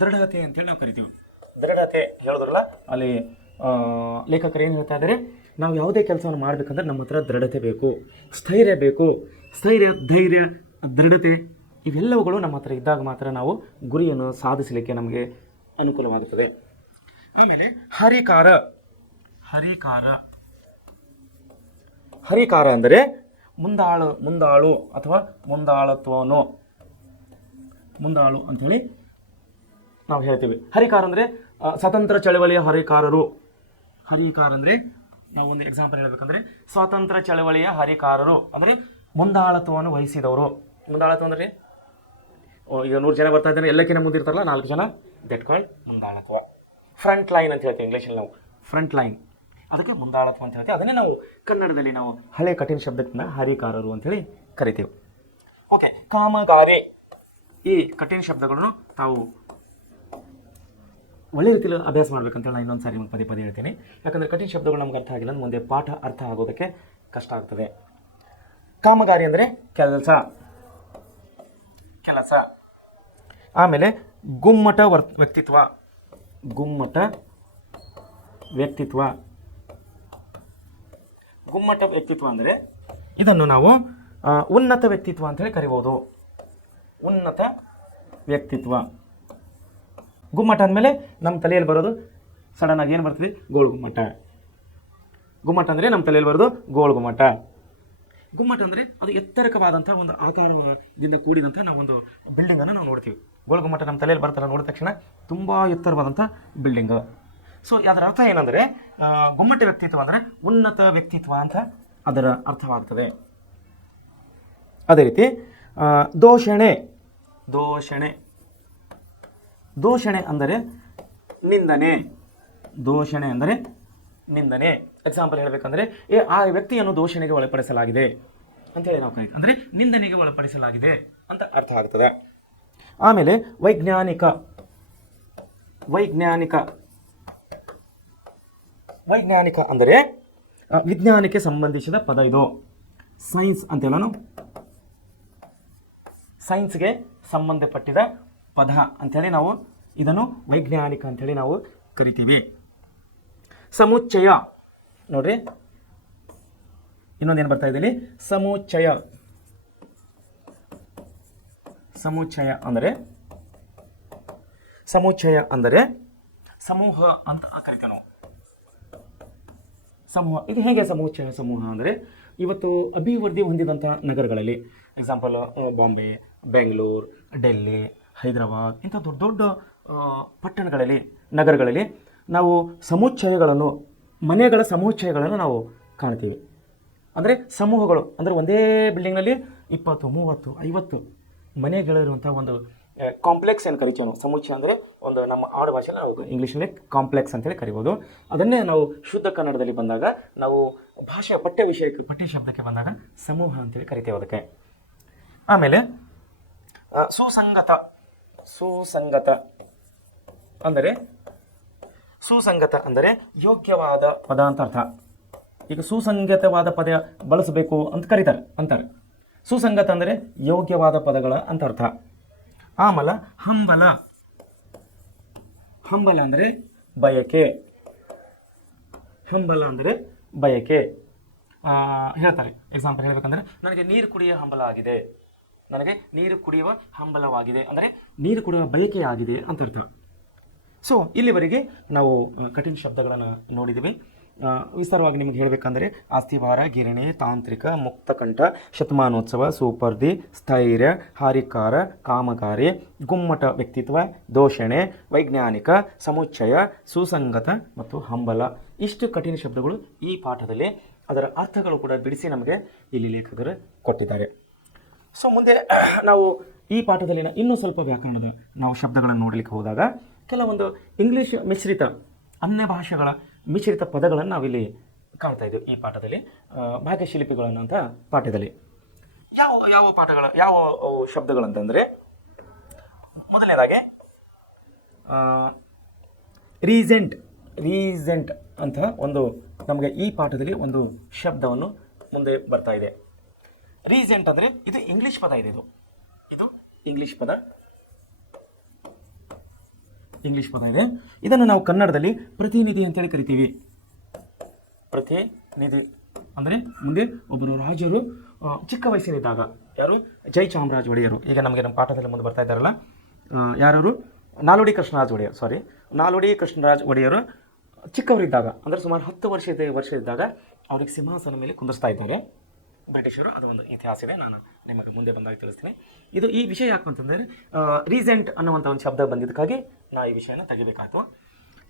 ದೃಢತೆ ಅಂತೇಳಿ ನಾವು ಕರಿತೀವಿ. ದೃಢತೆ ಹೇಳಿದ್ರಲ್ಲ, ಅಲ್ಲಿ ಲೇಖಕರು ಏನು ಹೇಳ್ತಾ ಇದ್ದಾರೆ, ನಾವು ಯಾವುದೇ ಕೆಲಸವನ್ನು ಮಾಡಬೇಕಂದ್ರೆ ನಮ್ಮ ಹತ್ರ ದೃಢತೆ ಬೇಕು, ಸ್ಥೈರ್ಯ ಬೇಕು. ಸ್ಥೈರ್ಯ, ಧೈರ್ಯ, ದೃಢತೆ ಇವೆಲ್ಲವುಗಳು ನಮ್ಮ ಹತ್ರ ಇದ್ದಾಗ ಮಾತ್ರ ನಾವು ಗುರಿಯನ್ನು ಸಾಧಿಸಲಿಕ್ಕೆ ನಮಗೆ ಅನುಕೂಲವಾಗುತ್ತದೆ. ಆಮೇಲೆ ಹರಿಕಾರ. ಹರಿಕಾರ. ಹರಿಕಾರ ಅಂದರೆ ಮುಂದಾಳು ಅಥವಾ ಮುಂದಾಳತ್ವನು. ಮುಂದಾಳು ಅಂಥೇಳಿ ನಾವು ಹೇಳ್ತೀವಿ. ಹರಿಕಾರ ಅಂದರೆ ಸ್ವತಂತ್ರ ಚಳವಳಿಯ ಹರಿಕಾರರು. ಹರಿಕಾರ ಅಂದರೆ ನಾವು ಒಂದು ಎಕ್ಸಾಂಪಲ್ ಹೇಳಬೇಕಂದ್ರೆ ಸ್ವಾತಂತ್ರ್ಯ ಚಳವಳಿಯ ಹರಿಕಾರರು ಅಂದರೆ ಮುಂದಾಳತ್ವವನ್ನು ವಹಿಸಿದವರು. ಮುಂದಾಳತ್ವ ಅಂದರೆ ಈಗ 100 ಜನ ಬರ್ತಾ ಇದ್ದಾರೆ, ಎಲ್ಲಕ್ಕಿಂತ ಮುಂದಿರ್ತಾರಲ್ಲ 4 ಜನ, ದಟ್ ಕಾಲ್ಡ್ ಮುಂದಾಳತ್ವ. ಫ್ರಂಟ್ ಲೈನ್ ಅಂತ ಹೇಳ್ತೀವಿ ಇಂಗ್ಲೀಷಲ್ಲಿ ನಾವು. ಫ್ರಂಟ್ ಲೈನ್, ಅದಕ್ಕೆ ಮುಂದಾಳತ್ವ ಅಂತ ಹೇಳ್ತೀವಿ. ಅದನ್ನೇ ನಾವು ಕನ್ನಡದಲ್ಲಿ ನಾವು ಹಳೆ ಕಠಿಣ ಶಬ್ದಕ್ಕಿಂತ ಹರಿಕಾರರು ಅಂಥೇಳಿ ಕರಿತೀವಿ. ಓಕೆ, ಕಾಮಗಾರಿ. ಈ ಕಠಿಣ ಶಬ್ದಗಳನ್ನು ತಾವು ಒಳ್ಳೆ ರೀತಿಯಲ್ಲಿ ಅಭ್ಯಾಸ ಮಾಡ್ಬೇಕಂತೇಳಿ ನಾನು ಇನ್ನೊಂದು ಸಾರಿ ನಿಮಗೆ ಪದೇ ಹೇಳ್ತೀನಿ. ಯಾಕಂದರೆ ಕಠಿಣ ಶಬ್ದಗಳು ನಮ್ಗೆ ಅರ್ಥ ಆಗಿಲ್ಲ ಮುಂದೆ ಪಾಠ ಅರ್ಥ ಆಗೋದಕ್ಕೆ ಕಷ್ಟ ಆಗ್ತದೆ. ಕಾಮಗಾರಿ ಅಂದರೆ ಕೆಲಸ. ಕೆಲಸ. ಆಮೇಲೆ ಗುಮ್ಮಟ ವ್ಯಕ್ತಿತ್ವ. ಗುಮ್ಮಟ ವ್ಯಕ್ತಿತ್ವ. ಗುಮ್ಮಟ ವ್ಯಕ್ತಿತ್ವ ಅಂದರೆ ಇದನ್ನು ನಾವು ಉನ್ನತ ವ್ಯಕ್ತಿತ್ವ ಅಂತೇಳಿ ಕರಿಬೋದು. ಉನ್ನತ ವ್ಯಕ್ತಿತ್ವ. ಗುಮ್ಮಟ ಅಂದಮೇಲೆ ನಮ್ಮ ತಲೆಯಲ್ಲಿ ಬರೋದು ಸಡನ್ ಆಗಿ ಏನು ಬರ್ತದೆ? ಗೋಳು ಗುಮ್ಮಟ. ಗುಮ್ಮಟ ಅಂದರೆ ನಮ್ಮ ತಲೆಯಲ್ಲಿ ಬರೋದು ಗೋಳು ಗುಮ್ಮಟ. ಗುಮ್ಮಟ ಅಂದರೆ ಅದು ಎತ್ತರಕವಾದಂಥ ಒಂದು ಆಕಾರದಿಂದ ಕೂಡಿದಂಥ ನಾವು ಒಂದು ಬಿಲ್ಡಿಂಗನ್ನು ನಾವು ನೋಡ್ತೀವಿ. ಗೋಳು ಗುಮ್ಮಟ ನಮ್ಮ ತಲೆಯಲ್ಲಿ ಬರ್ತಲ್ಲ, ನೋಡಿದ ತಕ್ಷಣ ತುಂಬ ಎತ್ತರವಾದಂಥ ಬಿಲ್ಡಿಂಗ್. ಸೊ ಅದರ ಅರ್ಥ ಏನಂದರೆ ಗುಮ್ಮಟ ವ್ಯಕ್ತಿತ್ವ ಅಂದರೆ ಉನ್ನತ ವ್ಯಕ್ತಿತ್ವ ಅಂತ ಅದರ ಅರ್ಥವಾಗ್ತದೆ. ಅದೇ ರೀತಿ ದೂಷಣೆ. ದೂಷಣೆ. ದೂಷಣೆ ಅಂದರೆ ನಿಂದನೆ. ದೂಷಣೆ ಅಂದರೆ ನಿಂದನೆ. ಎಕ್ಸಾಂಪಲ್ ಹೇಳಬೇಕಂದ್ರೆ ಆ ವ್ಯಕ್ತಿಯನ್ನು ದೂಷಣೆಗೆ ಒಳಪಡಿಸಲಾಗಿದೆ ಅಂತೇಳಿ ನಾವು ಕರೀತೀವಿ. ಅಂದರೆ ನಿಂದನೆಗೆ ಒಳಪಡಿಸಲಾಗಿದೆ ಅಂತ ಅರ್ಥ ಆಗ್ತದೆ. ಆಮೇಲೆ ವೈಜ್ಞಾನಿಕ. ವೈಜ್ಞಾನಿಕ. ವೈಜ್ಞಾನಿಕ ಅಂದರೆ ವಿಜ್ಞಾನಕ್ಕೆ ಸಂಬಂಧಿಸಿದ ಪದ ಇದು. ಸೈನ್ಸ್ ಅಂತೇಳಿ ನಾನು ಸೈನ್ಸ್ಗೆ ಸಂಬಂಧಪಟ್ಟಿದ ಪದ ಅಂಥೇಳಿ ನಾವು ಇದನ್ನು ವೈಜ್ಞಾನಿಕ ಅಂಥೇಳಿ ನಾವು ಕರಿತೀವಿ. ಸಮುಚ್ಚಯ ನೋಡ್ರಿ, ಇನ್ನೊಂದೇನು ಬರ್ತಾ ಇದೆ, ಸಮುಚ್ಚಯ. ಸಮುಚ್ಚಯ ಅಂದರೆ ಸಮೂಹ ಅಂತ ಕರಿತೇವೆ ನಾವು. ಸಮೂಹ ಇದು ಹೇಗೆ ಸಮುಚ್ಚಯ ಸಮೂಹ ಅಂದರೆ, ಇವತ್ತು ಅಭಿವೃದ್ಧಿ ಹೊಂದಿದಂಥ ನಗರಗಳಲ್ಲಿ, ಎಕ್ಸಾಂಪಲ್ ಬಾಂಬೆ, ಬೆಂಗಳೂರು, ಡೆಲ್ಲಿ, ಹೈದರಾಬಾದ್ ಇಂಥ ದೊಡ್ಡ ದೊಡ್ಡ ಪಟ್ಟಣಗಳಲ್ಲಿ, ನಗರಗಳಲ್ಲಿ ನಾವು ಸಮುಚ್ಚಯಗಳನ್ನು, ಮನೆಗಳ ಸಮುಚ್ಚಯಗಳನ್ನು ನಾವು ಕಾಣ್ತೀವಿ. ಅಂದರೆ ಸಮೂಹಗಳು ಅಂದರೆ ಒಂದೇ ಬಿಲ್ಡಿಂಗ್ನಲ್ಲಿ 20, 30, 50 ಮನೆಗಳಿರುವಂಥ ಒಂದು ಕಾಂಪ್ಲೆಕ್ಸ್ ಏನು ಕರಿತೀವಿ ನಾವು. ಸಮುಚ್ಚಯ ಅಂದರೆ ಒಂದು ನಮ್ಮ ಆಡು ಭಾಷೆಯಲ್ಲಿ ನಾವು ಇಂಗ್ಲೀಷಲ್ಲಿ ಕಾಂಪ್ಲೆಕ್ಸ್ ಅಂತೇಳಿ ಕರಿಬೋದು. ಅದನ್ನೇ ನಾವು ಶುದ್ಧ ಕನ್ನಡದಲ್ಲಿ ಬಂದಾಗ ನಾವು ಭಾಷೆ ಪಠ್ಯ ಶಬ್ದಕ್ಕೆ ಬಂದಾಗ ಸಮೂಹ ಅಂತೇಳಿ ಕರಿತೇವೆ ಅದಕ್ಕೆ. ಆಮೇಲೆ ಸುಸಂಗತ. ಸುಸಂಗತ ಅಂದರೆ ಯೋಗ್ಯವಾದ ಪದ ಅಂತ ಅರ್ಥ. ಈಗ ಸುಸಂಗತವಾದ ಪದ ಬಳಸಬೇಕು ಅಂತ ಅಂತಾರೆ. ಸುಸಂಗತ ಅಂದರೆ ಯೋಗ್ಯವಾದ ಪದಗಳ ಅಂತ ಅರ್ಥ. ಆಮೇಲೆ ಹಂಬಲ. ಹಂಬಲ ಅಂದರೆ ಬಯಕೆ. ಹಂಬಲ ಅಂದರೆ ಬಯಕೆ. ಹೇಳ್ತಾರೆ, ಎಕ್ಸಾಂಪಲ್ ಹೇಳ್ಬೇಕಂದ್ರೆ, ನನಗೆ ನೀರು ಕುಡಿಯುವ ಹಂಬಲ ಆಗಿದೆ, ನನಗೆ ನೀರು ಕುಡಿಯುವ ಹಂಬಲವಾಗಿದೆ ಅಂದರೆ ನೀರು ಕುಡಿಯುವ ಬಯಕೆ ಆಗಿದೆ ಅಂತ ಅರ್ಥ. ಸೊ ಇಲ್ಲಿವರೆಗೆ ನಾವು ಕಠಿಣ ಶಬ್ದಗಳನ್ನು ನೋಡಿದ್ದೀವಿ. ವಿಸ್ತಾರವಾಗಿ ನಿಮಗೆ ಹೇಳಬೇಕಂದ್ರೆ ಅಸ್ಥಿವಾರ, ಗಿರಣಿ, ತಾಂತ್ರಿಕ, ಮುಕ್ತಕಂಠ, ಶತಮಾನೋತ್ಸವ, ಸೂಪರ್ದಿ, ಸ್ಥೈರ್ಯ, ಹಾರಿಕಾರ, ಕಾಮಗಾರಿ, ಗುಮ್ಮಟ ವ್ಯಕ್ತಿತ್ವ, ದೋಷಣೆ, ವೈಜ್ಞಾನಿಕ, ಸಮುಚ್ಚಯ, ಸುಸಂಗತ ಮತ್ತು ಹಂಬಲ. ಇಷ್ಟು ಕಠಿಣ ಶಬ್ದಗಳು ಈ ಪಾಠದಲ್ಲಿ, ಅದರ ಅರ್ಥಗಳು ಕೂಡ ಬಿಡಿಸಿ ನಮಗೆ ಇಲ್ಲಿ ಲೇಖಕರು ಕೊಟ್ಟಿದ್ದಾರೆ. ಸೊ ಮುಂದೆ ನಾವು ಈ ಪಾಠದಲ್ಲಿನ ಇನ್ನೂ ಸ್ವಲ್ಪ ವ್ಯಾಕರಣದ ನಾವು ಶಬ್ದಗಳನ್ನು ನೋಡಲಿಕ್ಕೆ ಹೋದಾಗ ಕೆಲವೊಂದು ಇಂಗ್ಲೀಷ್ ಮಿಶ್ರಿತ, ಅನ್ಯ ಭಾಷೆಗಳ ಮಿಶ್ರಿತ ಪದಗಳನ್ನು ನಾವಿಲ್ಲಿ ಕಾಣ್ತಾ ಇದ್ದೀವಿ ಈ ಪಾಠದಲ್ಲಿ. ಭಾಗ್ಯಶಿಲ್ಪಿಗಳನ್ನು ಅಂತ ಪಾಠದಲ್ಲಿ ಯಾವ ಶಬ್ದಗಳಂತಂದರೆ, ಮೊದಲನೇದಾಗಿ ರೀಸೆಂಟ್ ಅಂತ ಒಂದು ನಮಗೆ ಈ ಪಾಠದಲ್ಲಿ ಒಂದು ಶಬ್ದವನ್ನು ಮುಂದೆ ಬರ್ತಾ ಇದೆ. ರೀಸೆಂಟ್ ಅಂದರೆ ಇದು ಇಂಗ್ಲೀಷ್ ಪದ ಇದೆ. ಇದು ಇಂಗ್ಲೀಷ್ ಪದ ಇದೆ. ಇದನ್ನು ನಾವು ಕನ್ನಡದಲ್ಲಿ ಪ್ರತಿನಿಧಿ ಅಂತೇಳಿ ಕರಿತೀವಿ. ಪ್ರತಿನಿಧಿ ಅಂದರೆ ಮುಂದೆ ಒಬ್ಬರು ರಾಜರು ಚಿಕ್ಕ ವಯಸ್ಸಿನಿದ್ದಾಗ, ಯಾರು, ಜಯಚಾಮರಾಜ ಒಡೆಯರು, ಈಗ ನಮಗೆ ನಮ್ಮ ಪಾಠದಲ್ಲಿ ಮುಂದೆ ಬರ್ತಾ ಇದ್ದಾರಲ್ಲ, ಯಾರು, ನಾಲ್ವಡಿ ಕೃಷ್ಣರಾಜ ಒಡೆಯರು ಚಿಕ್ಕವರಿದ್ದಾಗ ಅಂದರೆ ಸುಮಾರು 10 ವರ್ಷ ಇದ್ದಾಗ ಅವ್ರಿಗೆ ಸಿಂಹಾಸನ ಮೇಲೆ ಕುಂದಿಸ್ತಾ ಇದ್ದಾರೆ ಬ್ರಿಟಿಷರು. ಅದು ಒಂದು ಇತಿಹಾಸ ಇದೆ, ನಾನು ನಿಮಗೆ ಮುಂದೆ ಬಂದಾಗ ತಿಳಿಸ್ತೀನಿ. ಇದು ಈ ವಿಷಯ ಯಾಕೆ ಅಂತಂದರೆ, ರೀಸೆಂಟ್ ಅನ್ನುವಂಥ ಒಂದು ಶಬ್ದ ಬಂದಿದ್ದಕ್ಕಾಗಿ ನಾ ಈ ವಿಷಯನ ತೆಗಿಬೇಕಾಯ್ತು.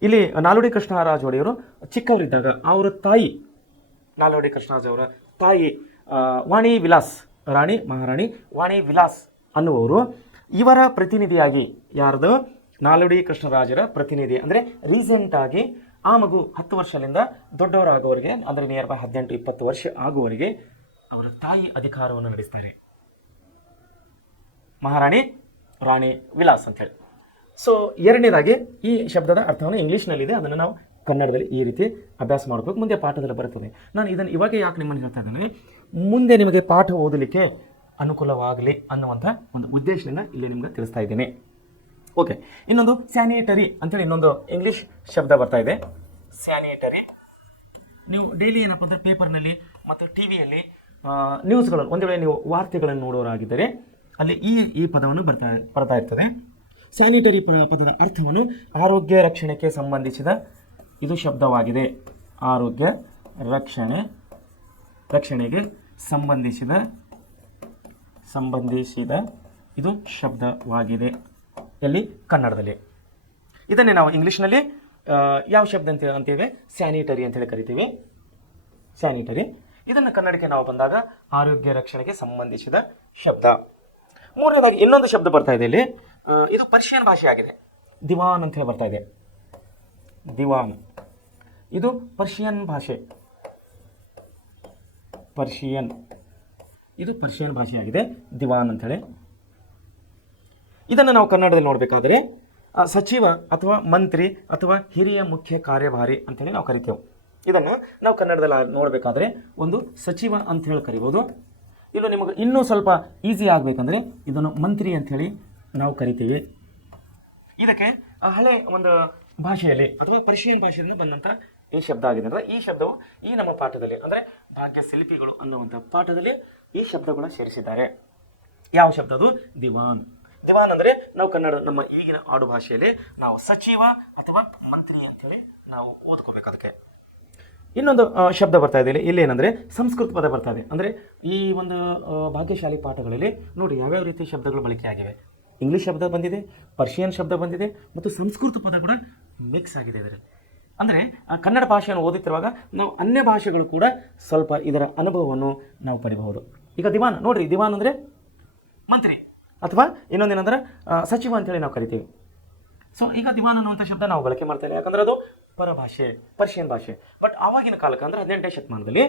ಇಲ್ಲಿ ನಾಲ್ವಡಿ ಕೃಷ್ಣರಾಜ ಒಡೆಯರು ಚಿಕ್ಕವರಿದ್ದಾಗ ಅವರ ತಾಯಿ, ನಾಲ್ವಡಿ ಕೃಷ್ಣರಾಜ ಅವರ ತಾಯಿ ರಾಣಿ ಮಹಾರಾಣಿ ವಾಣಿ ವಿಲಾಸ್ ಅನ್ನುವರು ಇವರ ಪ್ರತಿನಿಧಿಯಾಗಿ, ಯಾರ್ದು, ನಾಲ್ವಡಿ ಕೃಷ್ಣರಾಜರ ಪ್ರತಿನಿಧಿ ಅಂದರೆ ರೀಸೆಂಟಾಗಿ ಆ ಮಗು 10 ವರ್ಷದಿಂದ ದೊಡ್ಡವರಾಗುವವರೆಗೆ, ಅಂದರೆ ನಿಯರ್ ಬೈ 18-20 ವರ್ಷ ಆಗುವವರೆಗೆ ಅವರ ತಾಯಿ ಅಧಿಕಾರವನ್ನು ನಡೆಸ್ತಾರೆ, ಮಹಾರಾಣಿ ರಾಣಿ ವಿಲಾಸ್ ಅಂತ ಹೇಳಿ. ಸೊ ಎರಡನೇದಾಗಿ ಈ ಶಬ್ದದ ಅರ್ಥವನ್ನು ಇಂಗ್ಲೀಷ್ನಲ್ಲಿದೆ, ಅದನ್ನು ನಾವು ಕನ್ನಡದಲ್ಲಿ ಈ ರೀತಿ ಅಭ್ಯಾಸ ಮಾಡಬೇಕು, ಮುಂದೆ ಪಾಠದಲ್ಲಿ ಬರುತ್ತದೆ. ನಾನು ಇದನ್ನು ಇವಾಗ ಯಾಕೆ ನಿಮ್ಮನ್ನು ಹೇಳ್ತಾ ಇದ್ದೇನೆ, ಮುಂದೆ ನಿಮಗೆ ಪಾಠ ಓದಲಿಕ್ಕೆ ಅನುಕೂಲವಾಗಲಿ ಅನ್ನುವಂಥ ಒಂದು ಉದ್ದೇಶದಿಂದ ಇಲ್ಲಿ ನಿಮಗೆ ತಿಳಿಸ್ತಾ ಇದ್ದೇನೆ. ಓಕೆ, ಇನ್ನೊಂದು ಸ್ಯಾನಿಟರಿ ಅಂತೇಳಿ ಇನ್ನೊಂದು ಇಂಗ್ಲೀಷ್ ಶಬ್ದ ಬರ್ತಾ ಇದೆ. ಸ್ಯಾನಿಟರಿ ನೀವು ಡೈಲಿ ಏನಪ್ಪ ಅಂದರೆ ಪೇಪರ್ನಲ್ಲಿ ಮತ್ತು ಟಿ ವಿಯಲ್ಲಿ ನ್ಯೂಸ್ಗಳನ್ನು, ಒಂದು ವೇಳೆ ನೀವು ವಾರ್ತೆಗಳನ್ನು ನೋಡೋರಾಗಿದ್ದರೆ ಅಲ್ಲಿ ಈ ಪದವನ್ನು ಬರ್ತಾ ಇರ್ತದೆ. ಸ್ಯಾನಿಟರಿ ಪದದ ಅರ್ಥವನ್ನು ಆರೋಗ್ಯ ರಕ್ಷಣೆಗೆ ಸಂಬಂಧಿಸಿದ ಇದು ಶಬ್ದವಾಗಿದೆ. ಆರೋಗ್ಯ ರಕ್ಷಣೆಗೆ ಸಂಬಂಧಿಸಿದ ಇದು ಶಬ್ದವಾಗಿದೆ ಎಲ್ಲಿ, ಕನ್ನಡದಲ್ಲಿ. ಇದನ್ನೇ ನಾವು ಇಂಗ್ಲೀಷ್ನಲ್ಲಿ ಯಾವ ಶಬ್ದ ಅಂತೀವಿ, ಸ್ಯಾನಿಟರಿ ಅಂತೇಳಿ ಕರಿತೀವಿ. ಸ್ಯಾನಿಟರಿ. ಇದನ್ನು ಕನ್ನಡಕ್ಕೆ ನಾವು ಬಂದಾಗ ಆರೋಗ್ಯ ರಕ್ಷಣೆಗೆ ಸಂಬಂಧಿಸಿದ ಶಬ್ದ. ಮೂರನೇದಾಗಿ ಇನ್ನೊಂದು ಶಬ್ದ ಬರ್ತಾ ಇದೆ ಇಲ್ಲಿ, ಇದು ಪರ್ಷಿಯನ್ ಭಾಷೆಯಾಗಿದೆ. ದಿವಾನ್ ಅಂತ ಹೇಳಿ ಬರ್ತಾ ಇದೆ. ದಿವಾನ್ ಇದು ಪರ್ಷಿಯನ್ ಭಾಷೆ. ಇದು ಪರ್ಷಿಯನ್ ಭಾಷೆಯಾಗಿದೆ, ದಿವಾನ್ ಅಂಥೇಳಿ. ಇದನ್ನು ನಾವು ಕನ್ನಡದಲ್ಲಿ ನೋಡಬೇಕಾದ್ರೆ ಸಚಿವ ಅಥವಾ ಮಂತ್ರಿ ಅಥವಾ ಹಿರಿಯ ಮುಖ್ಯ ಕಾರ್ಯಭಾರಿ ಅಂತೇಳಿ ನಾವು ಕರಿತೇವೆ. ಇದನ್ನು ನಾವು ಕನ್ನಡದಲ್ಲಿ ನೋಡಬೇಕಾದ್ರೆ ಒಂದು ಸಚಿವ ಅಂತ ಹೇಳಿ ಕರಿಬೋದು. ಇಲ್ಲೂ ನಿಮಗೆ ಇನ್ನೂ ಸ್ವಲ್ಪ ಈಸಿ ಆಗಬೇಕಂದ್ರೆ ಇದನ್ನು ಮಂತ್ರಿ ಅಂಥೇಳಿ ನಾವು ಕರಿತೀವಿ. ಇದಕ್ಕೆ ಹಳೆ ಒಂದು ಭಾಷೆಯಲ್ಲಿ ಅಥವಾ ಪರ್ಷಿಯನ್ ಭಾಷೆಯಿಂದ ಬಂದಂಥ ಈ ಶಬ್ದ ಆಗಿದೆ. ಅಂದರೆ ಈ ಶಬ್ದವು ಈ ನಮ್ಮ ಪಾಠದಲ್ಲಿ ಅಂದರೆ ಭಾಗ್ಯ ಶಿಲ್ಪಿಗಳು ಅನ್ನುವಂಥ ಪಾಠದಲ್ಲಿ ಈ ಶಬ್ದಗಳು ಸೇರಿಸಿದ್ದಾರೆ. ಯಾವ ಶಬ್ದ ಅದು? ದಿವಾನ್. ದಿವಾನ್ ಅಂದರೆ ನಾವು ಕನ್ನಡ ನಮ್ಮ ಈಗಿನ ಆಡು ಭಾಷೆಯಲ್ಲಿ ನಾವು ಸಚಿವ ಅಥವಾ ಮಂತ್ರಿ ಅಂಥೇಳಿ ನಾವು ಓದ್ಕೋಬೇಕು. ಅದಕ್ಕೆ ಇನ್ನೊಂದು ಶಬ್ದ ಬರ್ತಾ ಇದೆ ಇಲ್ಲಿ ಏನಂದರೆ ಸಂಸ್ಕೃತ ಪದ ಬರ್ತಾ ಇದೆ. ಅಂದರೆ ಈ ಒಂದು ಭಾಗ್ಯಶಾಲಿ ಪಾಠಗಳಲ್ಲಿ ನೋಡಿ ಯಾವ್ಯಾವ ರೀತಿಯ ಶಬ್ದಗಳು ಬಳಕೆ ಆಗಿವೆ. ಇಂಗ್ಲೀಷ್ ಶಬ್ದ ಬಂದಿದೆ, ಪರ್ಷಿಯನ್ ಶಬ್ದ ಬಂದಿದೆ ಮತ್ತು ಸಂಸ್ಕೃತ ಪದ ಕೂಡ ಮಿಕ್ಸ್ ಆಗಿದೆ ಇದರಲ್ಲಿ. ಅಂದರೆ ಕನ್ನಡ ಭಾಷೆಯನ್ನು ಓದುತ್ತಿರುವಾಗ ನಾವು ಅನ್ಯ ಭಾಷೆಗಳು ಕೂಡ ಸ್ವಲ್ಪ ಇದರ ಅನುಭವವನ್ನು ನಾವು ಪಡಿಬಹುದು. ಈಗ ದಿವಾನ್ ನೋಡ್ರಿ, ದಿವಾನ್ ಅಂದರೆ ಮಂತ್ರಿ ಅಥವಾ ಇನ್ನೊಂದೇನಂದ್ರೆ ಸಚಿವ ಅಂತೇಳಿ ನಾವು ಕರಿತೀವಿ. ಸೊ ಈಗ ದಿವಾನ್ ಅನ್ನುವಂಥ ಶಬ್ದ ನಾವು ಬಳಕೆ ಮಾಡ್ತಾ ಇಲ್ಲ, ಯಾಕಂದ್ರೆ ಅದು ಪರಭಾಷೆ, ಪರ್ಷಿಯನ್ ಭಾಷೆ. ಬಟ್ ಆವಾಗಿನ ಕಾಲಕ್ಕೆ ಅಂದರೆ 18ನೇ ಶತಮಾನದಲ್ಲಿ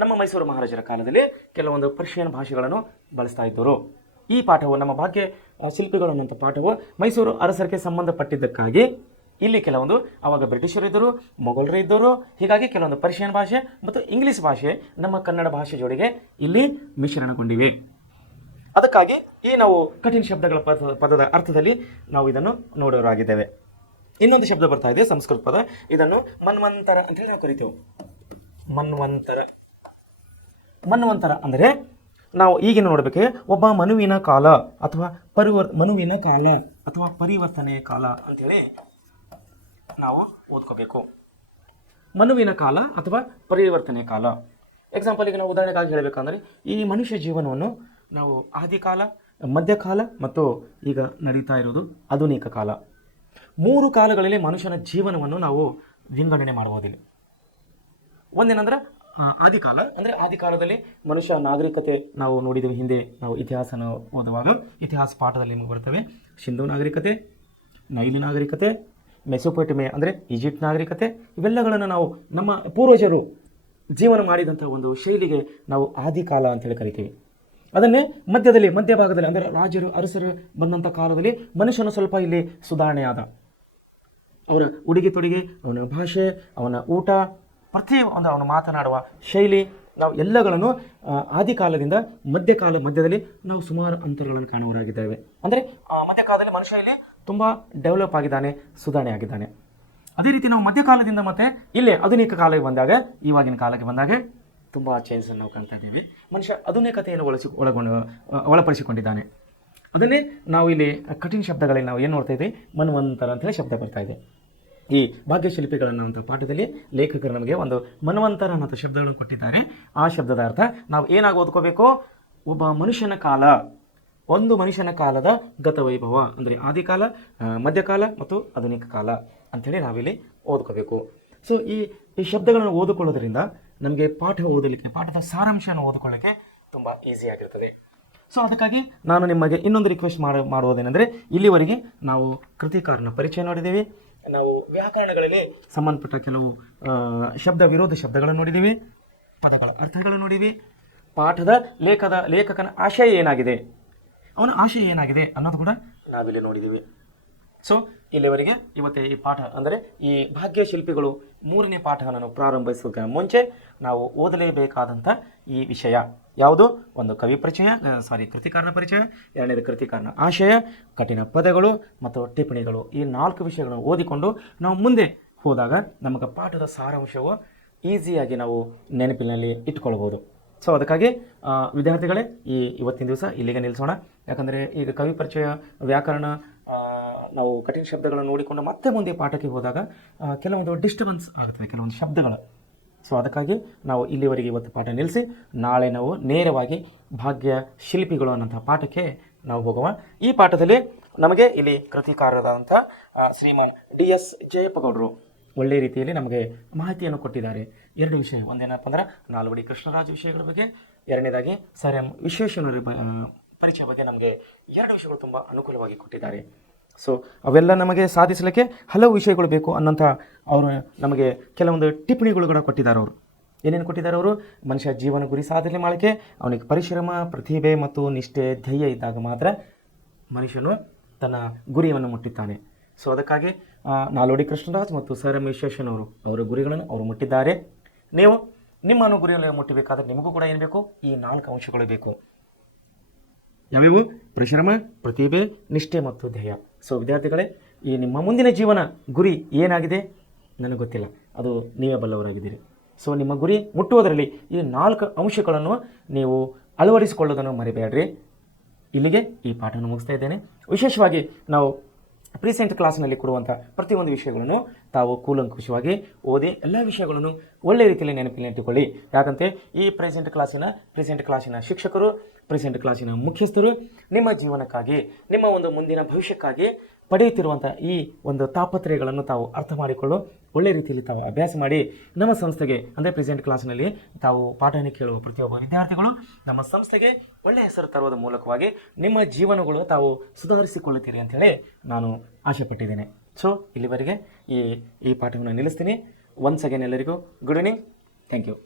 ನಮ್ಮ ಮೈಸೂರು ಮಹಾರಾಜರ ಕಾಲದಲ್ಲಿ ಕೆಲವೊಂದು ಪರ್ಷಿಯನ್ ಭಾಷೆಗಳನ್ನು ಬಳಸ್ತಾ ಇದ್ದರು. ಈ ಪಾಠವು ನಮ್ಮ ಭಾಗ್ಯ ಶಿಲ್ಪಿಗಳು ಅನ್ನುವಂಥ ಪಾಠವು ಮೈಸೂರು ಅರಸರಿಗೆ ಸಂಬಂಧಪಟ್ಟಿದ್ದಕ್ಕಾಗಿ ಇಲ್ಲಿ ಕೆಲವೊಂದು ಆವಾಗ ಬ್ರಿಟಿಷರು ಇದ್ದರು, ಮೊಘಲರು ಇದ್ದರು. ಹೀಗಾಗಿ ಕೆಲವೊಂದು ಪರ್ಷಿಯನ್ ಭಾಷೆ ಮತ್ತು ಇಂಗ್ಲೀಷ್ ಭಾಷೆ ನಮ್ಮ ಕನ್ನಡ ಭಾಷೆ ಜೋಡಿಗೆ ಇಲ್ಲಿ ಮಿಶ್ರಣಗೊಂಡಿವೆ. ಅದಕ್ಕಾಗಿ ಈ ನಾವು ಕಠಿಣ ಶಬ್ದಗಳ ಪದದ ಅರ್ಥದಲ್ಲಿ ನಾವು ಇದನ್ನು ನೋಡೋರಾಗಿದ್ದೇವೆ. ಇನ್ನೊಂದು ಶಬ್ದ ಬರ್ತಾ ಇದೆ ಸಂಸ್ಕೃತ ಪದ, ಇದನ್ನು ಮನ್ವಂತರ ಅಂತೇಳಿ ನಾವು ಕರಿತೇವೆ. ಮನ್ವಂತರ. ಮನ್ವಂತರ ಅಂದರೆ ನಾವು ಈಗಿನ ನೋಡಬೇಕೆ ಒಬ್ಬ ಮನುವಿನ ಕಾಲ ಅಥವಾ ಮನುವಿನ ಕಾಲ ಅಥವಾ ಪರಿವರ್ತನೆಯ ಕಾಲ ಅಂಥೇಳಿ ನಾವು ಓದ್ಕೋಬೇಕು. ಮನುವಿನ ಕಾಲ ಅಥವಾ ಪರಿವರ್ತನೆಯ ಕಾಲ. ಎಕ್ಸಾಂಪಲ್ ಈಗ ನಾವು ಉದಾಹರಣೆಗಾಗಿ ಹೇಳಬೇಕಂದ್ರೆ ಈ ಮನುಷ್ಯ ಜೀವನವನ್ನು ನಾವು ಆದಿಕಾಲ, ಮಧ್ಯಕಾಲ ಮತ್ತು ಈಗ ನಡೀತಾ ಇರೋದು ಆಧುನಿಕ ಕಾಲ. 3 ಕಾಲಗಳಲ್ಲಿ ಮನುಷ್ಯನ ಜೀವನವನ್ನು ನಾವು ವಿಂಗಡಣೆ ಮಾಡಬಹುದಿಲ್ಲ. ಒಂದೇನಂದ್ರೆ ಆದಿಕಾಲ ಅಂದರೆ ಆದಿಕಾಲದಲ್ಲಿ ಮನುಷ್ಯ ನಾಗರಿಕತೆ ನಾವು ನೋಡಿದ್ದೀವಿ. ಹಿಂದೆ ನಾವು ಇತಿಹಾಸನ ಓದುವಾಗ ಇತಿಹಾಸ ಪಾಠದಲ್ಲಿ ನಿಮಗೆ ಬರ್ತವೆ ಸಿಂಧೂ ನಾಗರಿಕತೆ, ನೈಲಿ ನಾಗರಿಕತೆ, ಮೆಸೊಪೊಟೇಮಿಯಾ ಅಂದರೆ ಈಜಿಪ್ಟ್ ನಾಗರಿಕತೆ. ಇವೆಲ್ಲಗಳನ್ನು ನಾವು ನಮ್ಮ ಪೂರ್ವಜರು ಜೀವನ ಮಾಡಿದಂಥ ಒಂದು ಶೈಲಿಗೆ ನಾವು ಆದಿಕಾಲ ಅಂತೇಳಿ ಕರಿತೀವಿ. ಅದನ್ನೇ ಮಧ್ಯಭಾಗದಲ್ಲಿ ಅಂದರೆ ರಾಜರು ಅರಸರು ಬಂದಂಥ ಕಾಲದಲ್ಲಿ ಮನುಷ್ಯನು ಸ್ವಲ್ಪ ಇಲ್ಲಿ ಸುಧಾರಣೆ ಆದ. ಅವರ ಉಡುಗೆ ತೊಡುಗೆ, ಅವನ ಭಾಷೆ, ಅವನ ಊಟ, ಪ್ರತಿಯೊಂದು ಅವನು ಮಾತನಾಡುವ ಶೈಲಿ, ನಾವು ಎಲ್ಲಗಳನ್ನು ಆದಿಕಾಲದಿಂದ ಮಧ್ಯದಲ್ಲಿ ನಾವು ಸುಮಾರು ಅಂತರಗಳನ್ನು ಕಾಣುವರಾಗಿದ್ದೇವೆ. ಅಂದರೆ ಮಧ್ಯಕಾಲದಲ್ಲಿ ಮನುಷ್ಯ ಇಲ್ಲಿ ತುಂಬ ಡೆವಲಪ್ ಆಗಿದ್ದಾನೆ, ಸುಧಾರಣೆ ಆಗಿದ್ದಾನೆ. ಅದೇ ರೀತಿ ನಾವು ಮಧ್ಯಕಾಲದಿಂದ ಮತ್ತೆ ಇಲ್ಲೇ ಆಧುನಿಕ ಕಾಲಕ್ಕೆ ಬಂದಾಗ, ಇವಾಗಿನ ಕಾಲಕ್ಕೆ ಬಂದಾಗ ತುಂಬ ಚೇಂಜನ್ನು ನಾವು ಕಾಣ್ತಾ ಇದ್ದೀವಿ. ಮನುಷ್ಯ ಆಧುನಿಕತೆಯನ್ನು ಒಳಪಡಿಸಿಕೊಂಡಿದ್ದಾನೆ. ಅದನ್ನೇ ನಾವು ಇಲ್ಲಿ ಕಠಿಣ ಶಬ್ದಗಳಲ್ಲಿ ನಾವು ಏನು ನೋಡ್ತಾ ಇದ್ದೀವಿ, ಮನ್ವಂತರ ಅಂತೇಳಿ ಶಬ್ದ ಬರ್ತಾ ಇದೆ. ಈ ಭಾಗ್ಯಶಿಲ್ಪಿಗಳನ್ನಂಥ ಪಾಠದಲ್ಲಿ ಲೇಖಕರು ನಮಗೆ ಒಂದು ಮನ್ವಂತರ ಅನ್ನೋ ಶಬ್ದಗಳನ್ನು ಕೊಟ್ಟಿದ್ದಾರೆ. ಆ ಶಬ್ದದ ಅರ್ಥ ನಾವು ಏನಾಗಿ ಓದ್ಕೋಬೇಕು, ಒಬ್ಬ ಮನುಷ್ಯನ ಕಾಲ, ಒಂದು ಮನುಷ್ಯನ ಕಾಲದ ಗತವೈಭವ ಅಂದರೆ ಆದಿಕಾಲ, ಮಧ್ಯಕಾಲ ಮತ್ತು ಆಧುನಿಕ ಕಾಲ ಅಂಥೇಳಿ ನಾವಿಲ್ಲಿ ಓದ್ಕೋಬೇಕು. ಸೊ ಈ ಶಬ್ದಗಳನ್ನು ಓದಿಕೊಳ್ಳೋದ್ರಿಂದ ನಮಗೆ ಪಾಠದ ಸಾರಾಂಶವನ್ನು ಓದಿಕೊಳ್ಳೋಕ್ಕೆ ತುಂಬ ಈಸಿಯಾಗಿರ್ತದೆ. ಸೊ ಅದಕ್ಕಾಗಿ ನಾನು ನಿಮಗೆ ಇನ್ನೊಂದು ರಿಕ್ವೆಸ್ಟ್ ಮಾಡುವುದೇನೆಂದರೆ, ಇಲ್ಲಿವರೆಗೆ ನಾವು ಕೃತಿಕಾರನ ಪರಿಚಯ ನೋಡಿದ್ದೀವಿ, ನಾವು ವ್ಯಾಕರಣಗಳಲ್ಲಿ ಸಂಬಂಧಪಟ್ಟ ಕೆಲವು ಶಬ್ದ ವಿರೋಧ ಶಬ್ದಗಳನ್ನು ನೋಡಿದ್ದೀವಿ, ಪದಗಳ ಅರ್ಥಗಳನ್ನು ನೋಡಿದ್ದೀವಿ, ಪಾಠದ ಲೇಖಕನ ಆಶಯ ಏನಾಗಿದೆ, ಅವನ ಆಶಯ ಏನಾಗಿದೆ ಅನ್ನೋದು ಕೂಡ ನಾವಿಲ್ಲಿ ನೋಡಿದ್ದೀವಿ. ಸೊ ಇಲ್ಲಿವರೆಗೆ ಇವತ್ತೇ ಈ ಪಾಠ ಅಂದರೆ ಈ ಭಾಗ್ಯ ಶಿಲ್ಪಿಗಳು 3ನೇ ಪಾಠವನ್ನು ಪ್ರಾರಂಭಿಸೋಕೆ ಮುಂಚೆ ನಾವು ಓದಲೇಬೇಕಾದಂಥ ಈ ವಿಷಯ ಯಾವುದು? ಒಂದು ಕೃತಿಕಾರನ ಪರಿಚಯ, 2ನೇದು ಕೃತಿಕಾರನ ಆಶಯ, ಕಠಿಣ ಪದಗಳು ಮತ್ತು ಟಿಪ್ಪಣಿಗಳು. ಈ 4 ವಿಷಯಗಳನ್ನು ಓದಿಕೊಂಡು ನಾವು ಮುಂದೆ ಹೋದಾಗ ನಮಗೆ ಪಾಠದ ಸಾರಾಂಶವು ಈಸಿಯಾಗಿ ನಾವು ನೆನಪಿನಲ್ಲಿ ಇಟ್ಕೊಳ್ಬೋದು. ಸೊ ಅದಕ್ಕಾಗಿ ವಿದ್ಯಾರ್ಥಿಗಳೇ ಇವತ್ತಿನ ದಿವಸ ಇಲ್ಲಿಗೆ ನಿಲ್ಲಿಸೋಣ. ಯಾಕಂದರೆ ಈಗ ಕವಿ ಪರಿಚಯ, ವ್ಯಾಕರಣ, ನಾವು ಕಠಿಣ ಶಬ್ದಗಳನ್ನು ನೋಡಿಕೊಂಡು ಮತ್ತೆ ಮುಂದೆ ಪಾಠಕ್ಕೆ ಹೋದಾಗ ಕೆಲವೊಂದು ಡಿಸ್ಟರ್ಬೆನ್ಸ್ ಆಗುತ್ತದೆ, ಕೆಲವೊಂದು ಶಬ್ದಗಳು. ಸೊ ಅದಕ್ಕಾಗಿ ನಾವು ಇಲ್ಲಿವರೆಗೆ ಇವತ್ತು ಪಾಠ ನಿಲ್ಲಿಸಿ ನಾಳೆ ನಾವು ನೇರವಾಗಿ ಭಾಗ್ಯ ಶಿಲ್ಪಿಗಳು ಅನ್ನೋಂಥ ಪಾಠಕ್ಕೆ ನಾವು ಹೋಗುವ. ಈ ಪಾಠದಲ್ಲಿ ನಮಗೆ ಇಲ್ಲಿ ಕೃತಿಕಾರರಾದಂಥ ಶ್ರೀಮಾನ್ DS ಜಯಪ್ಪಗೌಡರು ಒಳ್ಳೆಯ ರೀತಿಯಲ್ಲಿ ನಮಗೆ ಮಾಹಿತಿಯನ್ನು ಕೊಟ್ಟಿದ್ದಾರೆ. 2 ವಿಷಯ, ಒಂದೇನಪ್ಪ ಅಂದ್ರೆ ನಾಲ್ವಡಿ ಕೃಷ್ಣರಾಜ ವಿಷಯಗಳ ಬಗ್ಗೆ, 2ನೇದಾಗಿ ಸರ್ ಎಂ ವಿಶ್ವೇಶ್ವರಯ್ಯ ಪರಿಚಯ ಬಗ್ಗೆ ನಮಗೆ 2 ವಿಷಯಗಳು ತುಂಬ ಅನುಕೂಲವಾಗಿ ಕೊಟ್ಟಿದ್ದಾರೆ. ಸೊ ಅವೆಲ್ಲ ನಮಗೆ ಸಾಧಿಸಲಿಕ್ಕೆ ಹಲವು ವಿಷಯಗಳು ಬೇಕು ಅನ್ನೋಂಥ ಅವರು ನಮಗೆ ಕೆಲವೊಂದು ಟಿಪ್ಪಣಿಗಳು ಕೂಡ ಕೊಟ್ಟಿದ್ದಾರೆ. ಅವರು ಏನೇನು ಕೊಟ್ಟಿದ್ದಾರೆ? ಅವರು ಮನುಷ್ಯ ಜೀವನ ಗುರಿ ಸಾಧನೆ ಮಾಡೋಕ್ಕೆ ಅವನಿಗೆ ಪರಿಶ್ರಮ, ಪ್ರತಿಭೆ ಮತ್ತು ನಿಷ್ಠೆ, ಧ್ಯೇಯ ಇದ್ದಾಗ ಮಾತ್ರ ಮನುಷ್ಯನು ತನ್ನ ಗುರಿಯನ್ನು ಮುಟ್ಟಿದ್ದಾನೆ. ಸೊ ಅದಕ್ಕಾಗಿ ನಾಲ್ವಡಿ ಕೃಷ್ಣರಾಜ್ ಮತ್ತು ಸರ್ ಎಂ ವಿಶ್ವೇಶ್ವರಯ್ಯನವರು ಅವರ ಗುರಿಗಳನ್ನು ಅವರು ಮುಟ್ಟಿದ್ದಾರೆ. ನೀವು ನಿಮ್ಮನ್ನು ಗುರಿಯನ್ನು ಮುಟ್ಟಬೇಕಾದ್ರೆ ನಿಮಗೂ ಕೂಡ ಏನು ಬೇಕು? ಈ 4 ಅಂಶಗಳು ಬೇಕು. ಯಾವ್ಯಾವು? ಪರಿಶ್ರಮ, ಪ್ರತಿಭೆ, ನಿಷ್ಠೆ ಮತ್ತು ಧ್ಯೇಯ. ಸೊ ವಿದ್ಯಾರ್ಥಿಗಳೇ, ಈ ನಿಮ್ಮ ಮುಂದಿನ ಜೀವನ ಗುರಿ ಏನಾಗಿದೆ ನನಗೆ ಗೊತ್ತಿಲ್ಲ, ಅದು ನೀವೇ ಬಲ್ಲವರಾಗಿದ್ದೀರಿ. ಸೊ ನಿಮ್ಮ ಗುರಿ ಮುಟ್ಟುವುದರಲ್ಲಿ ಈ 4 ಅಂಶಗಳನ್ನು ನೀವು ಅಳವಡಿಸಿಕೊಳ್ಳೋದನ್ನು ಮರಿಬೇಡ್ರಿ. ಇಲ್ಲಿಗೆ ಈ ಪಾಠವನ್ನು ಮುಗಿಸ್ತಾ ಇದ್ದೇನೆ. ವಿಶೇಷವಾಗಿ ನಾವು ಪ್ರೀಸೆಂಟ್ ಕ್ಲಾಸ್ನಲ್ಲಿ ಕೊಡುವಂಥ ಪ್ರತಿಯೊಂದು ವಿಷಯಗಳನ್ನು ತಾವು ಕೂಲಂಕುಷವಾಗಿ ಓದಿ ಎಲ್ಲ ವಿಷಯಗಳನ್ನು ಒಳ್ಳೆಯ ರೀತಿಯಲ್ಲಿ ನೆನಪಿನಲ್ಲಿಟ್ಟುಕೊಳ್ಳಿ. ಯಾಕಂತೆ ಈ ಪ್ರೆಸೆಂಟ್ ಕ್ಲಾಸಿನ ಶಿಕ್ಷಕರು, ಪ್ರೆಸೆಂಟ್ ಕ್ಲಾಸಿನ ಮುಖ್ಯಸ್ಥರು ನಿಮ್ಮ ಜೀವನಕ್ಕಾಗಿ, ನಿಮ್ಮ ಒಂದು ಮುಂದಿನ ಭವಿಷ್ಯಕ್ಕಾಗಿ ಪಡೆಯುತ್ತಿರುವಂಥ ಈ ಒಂದು ತಾಪತ್ರಯಗಳನ್ನು ತಾವು ಅರ್ಥ ಮಾಡಿಕೊಳ್ಳು, ಒಳ್ಳೆಯ ರೀತಿಯಲ್ಲಿ ತಾವು ಅಭ್ಯಾಸ ಮಾಡಿ ನಮ್ಮ ಸಂಸ್ಥೆಗೆ ಅಂದರೆ ಪ್ರೆಸೆಂಟ್ ಕ್ಲಾಸ್ನಲ್ಲಿ ತಾವು ಪಾಠವನ್ನು ಕೇಳುವ ಪ್ರತಿಯೊಬ್ಬ ವಿದ್ಯಾರ್ಥಿಗಳು ನಮ್ಮ ಸಂಸ್ಥೆಗೆ ಒಳ್ಳೆಯ ಹೆಸರು ತರುವುದರ ಮೂಲಕವಾಗಿ ನಿಮ್ಮ ಜೀವನಗಳು ತಾವು ಸುಧಾರಿಸಿಕೊಳ್ಳುತ್ತೀರಿ ಅಂಥೇಳಿ ನಾನು ಆಶೆಪಟ್ಟಿದ್ದೇನೆ. ಸೊ ಇಲ್ಲಿವರೆಗೆ ಈ ಪಾಠವನ್ನು ನಿಲ್ಲಿಸ್ತೀನಿ. ಒನ್ಸ್ ಅಗೇನ್ ಎಲ್ಲರಿಗೂ ಗುಡ್ ಈವ್ನಿಂಗ್. Thank you.